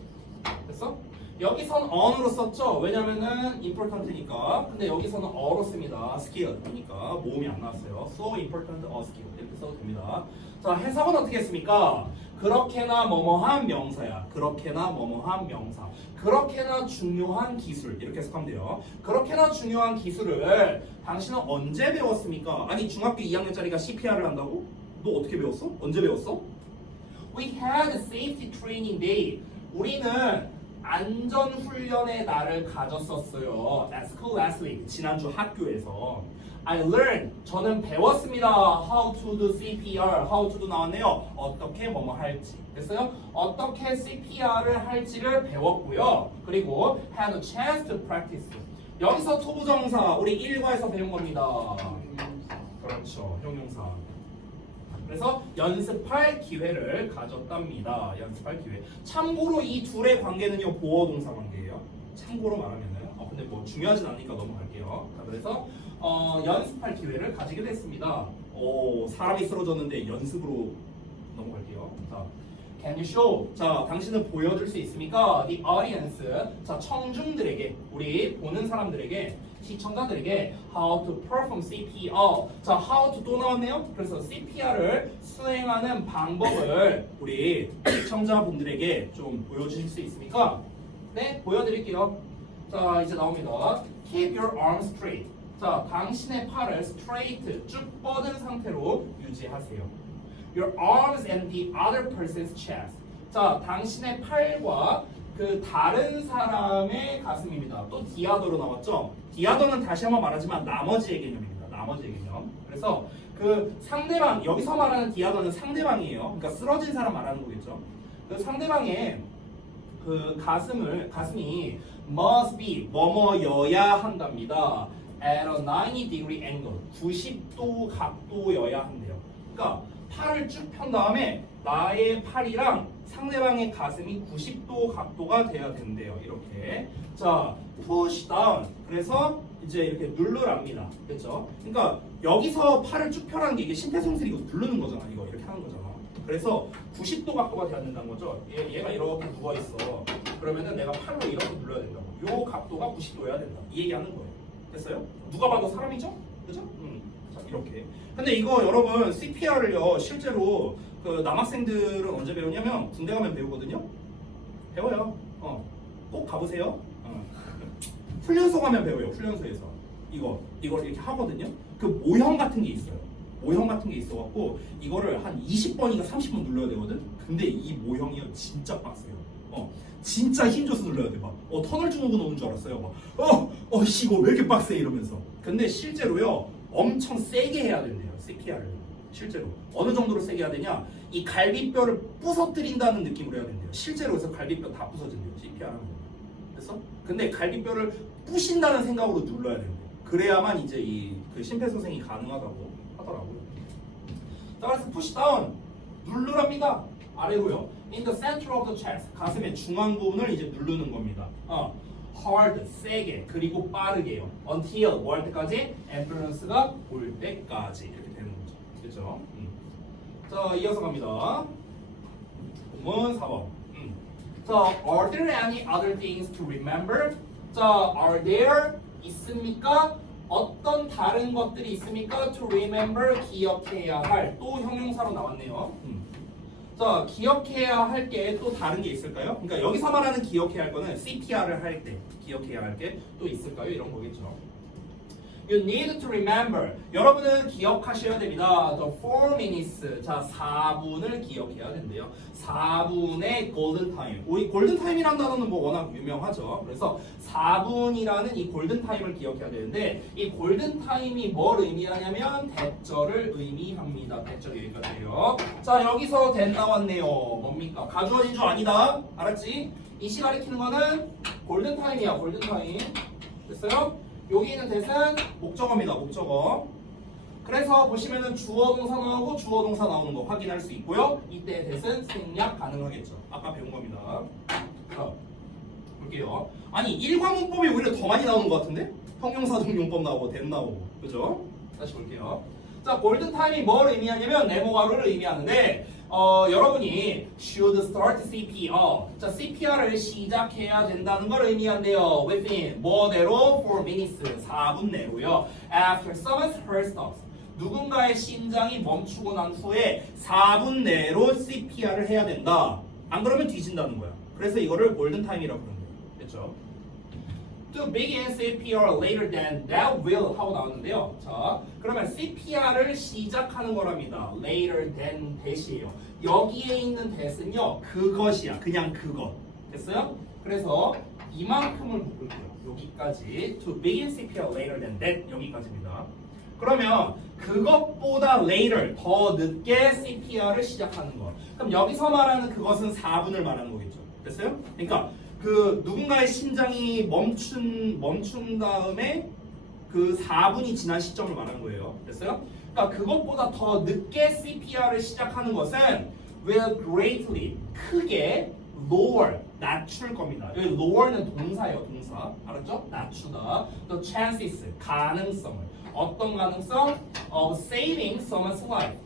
됐어? 여기선 on으로 썼죠. 왜냐면은 important니까. 근데 여기서는 어로 씁니다. skill이니까 모음이 안 나왔어요. so important a skill 이렇게 써도 됩니다. 자, 해석은 어떻게 했습니까? 그렇게나 뭐뭐한 명사야. 그렇게나 뭐뭐한 명사. 그렇게나 중요한 기술 이렇게 해석하면 돼요. 그렇게나 중요한 기술을 당신은 언제 배웠습니까? 아니 중학교 2학년짜리가 CPR을 한다고? 너 어떻게 배웠어? 언제 배웠어? We had a safety training day. 우리는 안전훈련의 날을 가졌었어요. At school last week. 지난주 학교에서. I learned. 저는 배웠습니다. How to do CPR. How to do 나왔네요. 어떻게 뭐뭐 할지. 됐어요? 어떻게 CPR을 할지를 배웠고요. 그리고 had a chance to practice. 여기서 투부정사 우리 1과에서 배운 겁니다. 그렇죠. 형용사. 그래서 연습할 기회를 가졌답니다. 연습할 기회. 참고로 이 둘의 관계는요 보어동사 관계예요. 참고로 말하면은 근데 뭐 중요하진 않으니까 넘어갈게요. 자, 그래서 연습할 기회를 가지게 됐습니다. 오, 사람이 쓰러졌는데 연습으로 넘어갈게요. 자, can you show? 자, 당신은 보여줄 수 있습니까? The audience. 자, 청중들에게, 우리 보는 사람들에게, 시청자들에게 how to perform CPR. 자, how to 또 나왔네요. 그래서 CPR을 수행하는 방법을 우리 시청자분들에게 좀 보여주실 수 있습니까? 네, 보여드릴게요. 자, 이제 나옵니다. Keep your arms straight. 자, 당신의 팔을 straight, 쭉 뻗은 상태로 유지하세요. Your arms and the other person's chest. 자, 당신의 팔과 그 다른 사람의 가슴입니다. 또 디아더로 나왔죠? 디아더는 다시 한번 말하지만 나머지의 개념입니다. 나머지의 개념. 그래서 그 상대방, 여기서 말하는 디아더는 상대방이에요. 그러니까 쓰러진 사람 말하는 거겠죠. 그 상대방의 그 가슴이 must be 뭐뭐여야 한답니다. at a 90 degree angle. 90도 각도여야 한대요. 그러니까 팔을 쭉 편 다음에 나의 팔이랑 상대방의 가슴이 90도 각도가 돼야 된대요. 이렇게. 자, push down. 그래서 이제 이렇게 누르랍니다. 그렇죠? 그러니까 여기서 팔을 쭉 펴라는 게 이게 심폐소생술이 이거 누르는 거잖아. 이거 이렇게 하는 거잖아. 그래서 90도 각도가 돼야 된다는 거죠. 얘가 이렇게 누워 있어. 그러면은 내가 팔로 이렇게 눌러야 된다고. 요 각도가 90도여야 된다. 이 얘기하는 거예요. 됐어요? 누가 봐도 사람이죠? 그죠? 자, 이렇게. 근데 이거 여러분 CPR을요 실제로 그 남학생들은 언제 배우냐면 군대 가면 배우거든요. 배워요. 꼭 가보세요. 훈련소 가면 배워요. 훈련소에서 이걸 이렇게 하거든요. 그 모형 같은 게 있어요. 모형 같은 게 있어갖고 이거를 한 20번인가 30번 눌러야 되거든. 근데 이 모형이요 진짜 빡세요. 진짜 힘줘서 눌러야 돼. 막 터널 증후군 오는 줄 알았어요. 막 씨 이거 왜 이렇게 빡세 이러면서. 근데 실제로요 엄청 세게 해야 된대요. CPR을 실제로 어느 정도로 세게 해야 되냐? 이 갈비뼈를 부서뜨린다는 느낌으로 해야 된대요. 실제로 그래서 갈비뼈 다 부서진대요. CPR 하면. 됐어? 근데 갈비뼈를 부신다는 생각으로 눌러야 된대요. 그래야만 이제 그 심폐소생이 가능하다고 하더라고요. 자, 그래서 push down 누르랍니다. 아래로요. In the center of the chest 가슴의 중앙 부분을 이제 누르는 겁니다. hard 세게 그리고 빠르게요. until 뭐 할 때까지? ambulance가 올 때까지 이렇게 되는 거죠. 그렇죠? 자, 이어서 갑니다. 본문 4번. 자, are there any other things to remember? 자, are there 있습니까? 어떤 다른 것들이 있습니까? To remember 기억해야 할. 또 형용사로 나왔네요. 자, 기억해야 할 게 또 다른 게 있을까요? 그러니까 여기서 말하는 기억해야 할 거는 CPR을 할 때 기억해야 할 게 또 있을까요? 이런 거겠죠. You need to remember. 여러분은 기억하셔야 됩니다. The 4 minutes. 자, 4분을 기억해야 된대요. 4분의 golden time. 이 golden time이라는 단어는 뭐 워낙 유명하죠. 그래서 4분이라는 이 golden time을 기억해야 되는데 이 golden time이 뭘 의미하냐면 대절을 의미합니다. 대절 여기까지예요. 자, 여기서 that 나왔네요. 뭡니까? 가주어진 줄 아니다. 알았지? 이 시 가리키는 거는 golden time이야. golden time. 됐어요? 여기 있는 that은 목적어입니다. 목적어. 그래서 보시면은 주어 동사 나오고 주어 동사 나오는 거 확인할 수 있고요. 이때 that은 생략 가능하겠죠. 아까 배운 겁니다. 자, 볼게요. 아니 일과문법이 오히려 더 많이 나오는 것 같은데? 형용사적 용법 나오고 that 나오고. 그죠? 다시 볼게요. 자, 골든 타임이 뭘 의미하냐면 네모가로를 의미하는데 여러분이 should start CPR. 자, CPR을 시작해야 된다는 걸 의미한대요. within 뭐대로 4 minutes 4분 내로요. After someone's heart stops. 누군가의 심장이 멈추고 난 후에 4분 내로 CPR을 해야 된다. 안 그러면 뒤진다는 거야. 그래서 이거를 골든 타임이라고 부르는 거예요. 됐죠? To begin CPR later than that will 하고 나오는데요. 자, 그러면 CPR을 시작하는 거랍니다. Later than that이에요. 여기에 있는 that은요, 그것이야. 그냥 그것. 됐어요? 그래서 이만큼을 묶을게요. 여기까지. To begin CPR later than that 여기까지입니다. 그러면 그것보다 later 더 늦게 CPR을 시작하는 것. 그럼 여기서 말하는 그것은 4분을 말하는 거겠죠. 됐어요? 그러니까 그 누군가의 심장이 멈춘 다음에 그 4분이 지난 시점을 말하는 거예요. 됐어요? 그러니까 그것보다 더 늦게 CPR을 시작하는 것은 will greatly 크게 lower 낮출 겁니다. 여기 lower는 동사예요, 동사. 알았죠? 낮추다. 또 chances, 가능성을. 어떤 가능성? of saving someone's life.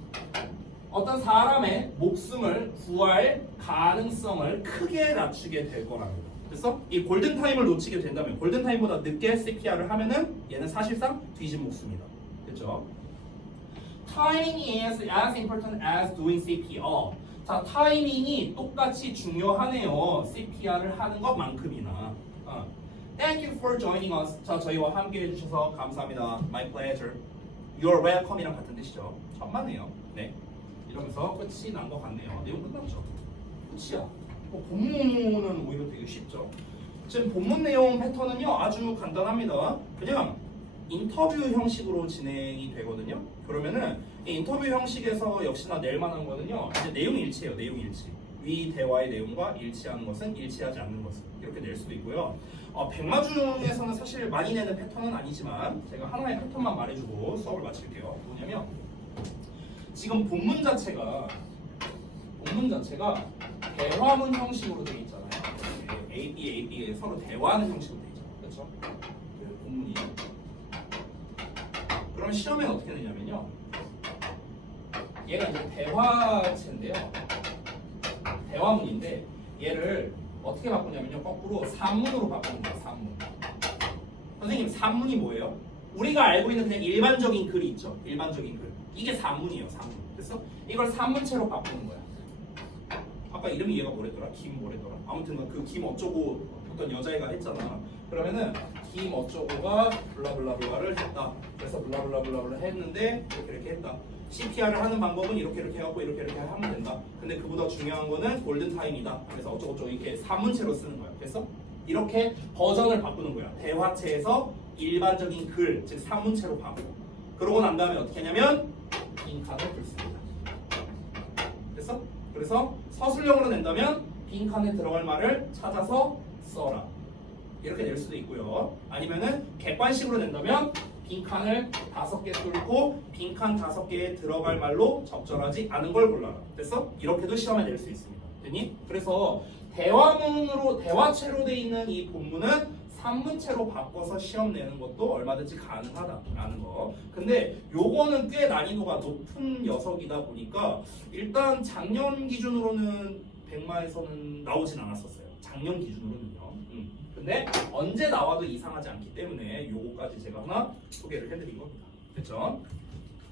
어떤 사람의 목숨을 구할 가능성을 크게 낮추게 될 거랍니다. 그래서 이 골든 타임을 놓치게 된다면 골든 타임보다 늦게 CPR을 하면은 얘는 사실상 뒤진 목숨이다. 그렇죠? Timing is as important as doing CPR. 자, 타이밍이 똑같이 중요하네요. CPR을 하는 것만큼이나. Thank you for joining us. 자, 저희와 함께 해주셔서 감사합니다. My pleasure. You're welcome이랑 같은 뜻이죠. 천만에요. 네. 이러면서 끝이 난 것 같네요. 내용 끝났죠? 끝이야. 본문은 오히려 되게 쉽죠. 지금 본문 내용 패턴은요 아주 간단합니다. 그냥 인터뷰 형식으로 진행이 되거든요. 그러면은 이 인터뷰 형식에서 역시나 낼 만한 거는요 이제 내용 일치예요. 내용 일치. 위 대화의 내용과 일치하는 것은 일치하지 않는 것은 이렇게 낼 수도 있고요. 백마 중에서는 사실 많이 내는 패턴은 아니지만 제가 하나의 패턴만 말해주고 수업을 마칠게요. 뭐냐면 지금 본문 자체가 대화문 형식으로 되어 있잖아요. A, B, A, B에 서로 대화하는 형식으로 되어 있잖아요. 그렇죠? 본문이. 그럼 시험에 어떻게 되냐면요. 얘가 이제 대화체인데요. 대화문인데 얘를 어떻게 바꾸냐면요. 거꾸로 산문으로 바꾸는 거예요. 산문. 선생님, 산문이 뭐예요? 우리가 알고 있는 그냥 일반적인 글이 있죠. 일반적인 글. 이게 산문이에요. 산문. 그래서 이걸 산문체로 바꾸는 거야. 아까 이름이 얘가 뭐랬더라? 김 뭐랬더라? 아무튼 그 김 어쩌고 어떤 여자애가 했잖아. 그러면은 김 어쩌고가 블라블라블라를 했다. 그래서 블라블라블라블라 했는데 이렇게 했다. CPR을 하는 방법은 이렇게 해갖고 이렇게 하면 된다. 근데 그보다 중요한 거는 골든 타임이다. 그래서 어쩌고저쩌고 이렇게 산문체로 쓰는 거야. 그래서 이렇게 버전을 바꾸는 거야. 대화체에서 일반적인 글, 즉 산문체로 바꾸고. 그러고 난 다음에 어떻게 하냐면 빈칸을 긁습니다. 그래서 서술형으로 낸다면 빈칸에 들어갈 말을 찾아서 써라. 이렇게 낼 수도 있고요. 아니면은 객관식으로 낸다면 빈칸을 5개 뚫고 빈칸 5개에 들어갈 말로 적절하지 않은 걸 골라라. 됐어? 이렇게도 시험에 낼 수 있습니다. 됐니? 그래서 대화체로 돼 있는 이 본문은 산문체로 바꿔서 시험 내는 것도 얼마든지 가능하다라는 거. 근데 요거는 꽤 난이도가 높은 녀석이다 보니까 일단 작년 기준으로는 백마에서는 나오진 않았었어요. 작년 기준으로는요. 근데 언제 나와도 이상하지 않기 때문에 요거까지 제가 하나 소개를 해드린 겁니다. 됐죠?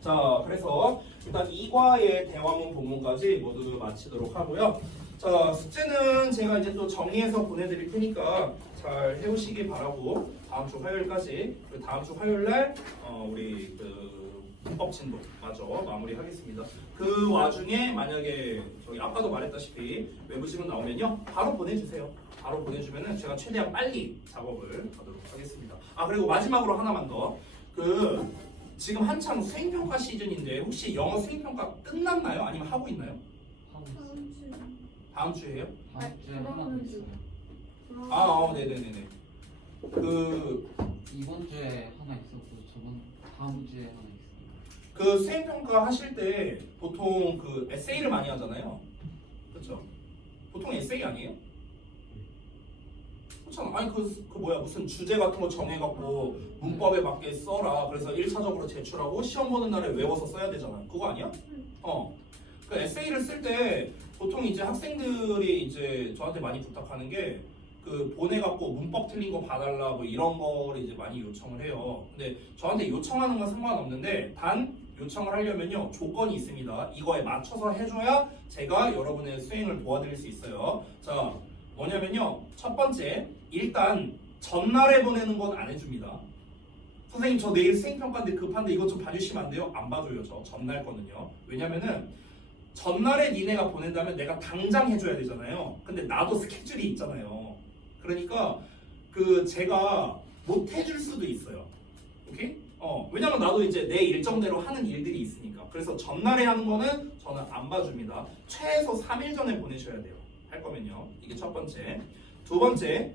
자, 그래서 일단 2과의 대화문 본문까지 모두 마치도록 하고요. 자, 숙제는 제가 이제 또 정리해서 보내드릴 테니까 잘 해오시기 바라고 다음 주 화요일까지 그리고 다음 주 화요일날 우리 그 문법 진도 마저 마무리하겠습니다. 그 와중에 만약에 저기 아까도 말했다시피 외부 지문 나오면요 바로 보내주세요. 바로 보내주면은 제가 최대한 빨리 작업을 하도록 하겠습니다. 아, 그리고 마지막으로 하나만 더. 그 지금 한창 수행평가 시즌인데 혹시 영어 수행평가 끝났나요? 아니면 하고 있나요? 다음 주에요? 다음 주에 하나 더 있어요. 네네네네. 이번 주에 하나 있었고 다음 주에 하나 있어요. 그 수행평가 하실 때 보통 그 에세이를 많이 하잖아요. 그렇죠? 보통 에세이 아니에요? 그렇잖아. 아니 무슨 주제 같은 거 정해갖고 문법에 맞게 써라. 그래서 1차적으로 제출하고 시험 보는 날에 외워서 써야 되잖아. 그거 아니야? 그 에세이를 쓸 때 보통 이제 학생들이 이제 저한테 많이 부탁하는 게 그 보내갖고 문법 틀린 거 봐달라 뭐 이런 거를 이제 많이 요청을 해요. 근데 저한테 요청하는 건 상관없는데 단 요청을 하려면요 조건이 있습니다. 이거에 맞춰서 해줘야 제가 여러분의 수행을 도와드릴 수 있어요. 자, 뭐냐면요 첫 번째 일단 전날에 보내는 건 안 해줍니다. 선생님 저 내일 수행평가인데 급한데 이것 좀 봐주시면 안 돼요? 안 봐줘요. 저 전날 거는요. 왜냐면은 전날에 니네가 보낸다면 내가 당장 해줘야 되잖아요. 근데 나도 스케줄이 있잖아요. 그러니까 제가 못 해줄 수도 있어요. 오케이? 왜냐면 나도 이제 내 일정대로 하는 일들이 있으니까. 그래서 전날에 하는 거는 저는 안 봐줍니다. 최소 3일 전에 보내셔야 돼요. 할 거면요. 이게 첫 번째. 두 번째,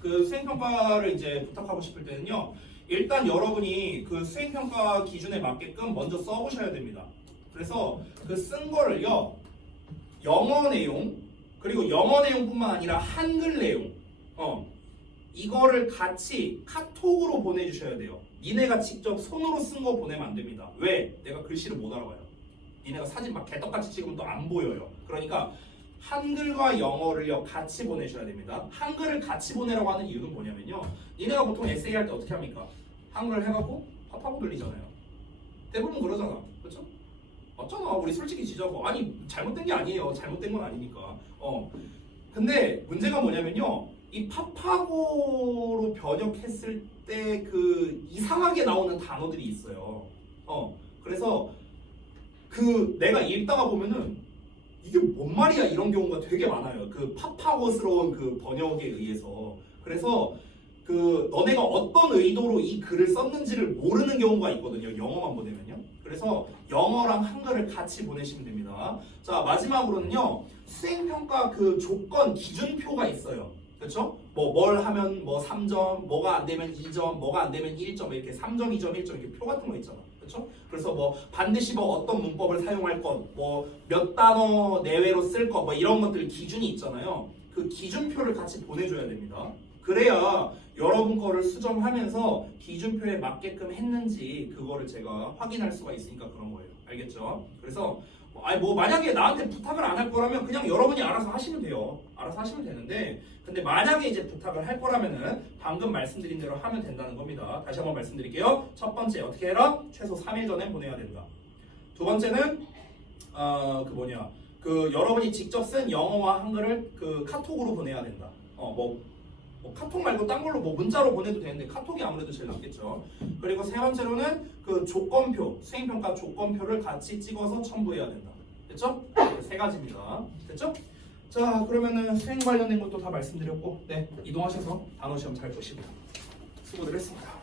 그 수행평가를 이제 부탁하고 싶을 때는요. 일단 여러분이 그 수행평가 기준에 맞게끔 먼저 써보셔야 됩니다. 그래서 그 쓴 거를요 영어 내용 그리고 영어 내용뿐만 아니라 한글 내용 이거를 같이 카톡으로 보내주셔야 돼요. 니네가 직접 손으로 쓴 거 보내면 안 됩니다. 왜? 내가 글씨를 못 알아봐요. 니네가 사진 막 개떡같이 찍으면 또 안 보여요. 그러니까 한글과 영어를요 같이 보내셔야 됩니다. 한글을 같이 보내라고 하는 이유는 뭐냐면요, 니네가 보통 에세이 할 때 어떻게 합니까? 한글을 해갖고 팝하고 돌리잖아요. 대부분 그러잖아, 그렇죠? 맞잖아. 우리 솔직히 지자고 아니 잘못된 게 아니에요. 잘못된 건 아니니까. 근데 문제가 뭐냐면요, 이 팝하고로 번역했을 때 그 이상하게 나오는 단어들이 있어요. 그래서 그 내가 읽다가 보면은 이게 뭔 말이야 이런 경우가 되게 많아요. 그 팝하고스러운 그 번역에 의해서. 그래서 그 너네가 어떤 의도로 이 글을 썼는지를 모르는 경우가 있거든요. 영어만 보내면요. 그래서 영어랑 한글을 같이 보내시면 됩니다. 자, 마지막으로는요, 수행평가 그 조건 기준표가 있어요. 그렇죠? 뭘 하면 뭐 3점, 뭐가 안 되면 2점, 뭐가 안 되면 1점, 이렇게 3점, 2점, 1점 이렇게 표 같은 거 있잖아. 그렇죠? 그래서 뭐 반드시 뭐 어떤 문법을 사용할 것, 뭐 몇 단어 내외로 쓸 것, 뭐 이런 것들 기준이 있잖아요. 그 기준표를 같이 보내줘야 됩니다. 그래야 여러분 거를 수정하면서 기준표에 맞게끔 했는지 그거를 제가 확인할 수가 있으니까 그런 거예요. 알겠죠? 그래서 뭐 만약에 나한테 부탁을 안 할 거라면 그냥 여러분이 알아서 하시면 돼요. 알아서 하시면 되는데, 근데 만약에 이제 부탁을 할 거라면은 방금 말씀드린 대로 하면 된다는 겁니다. 다시 한번 말씀드릴게요. 첫 번째 어떻게 해라? 최소 3일 전에 보내야 된다. 두 번째는 여러분이 직접 쓴 영어와 한글을 그 카톡으로 보내야 된다. 뭐 카톡 말고 딴 걸로 뭐 문자로 보내도 되는데 카톡이 아무래도 제일 낫겠죠. 그리고 세 번째로는 그 조건표, 수행평가 조건표를 같이 찍어서 첨부해야 된다. 됐죠? 세 가지입니다. 됐죠? 자, 그러면은 수행 관련된 것도 다 말씀드렸고, 네, 이동하셔서 단어 시험 잘 보시고요. 수고들 했습니다.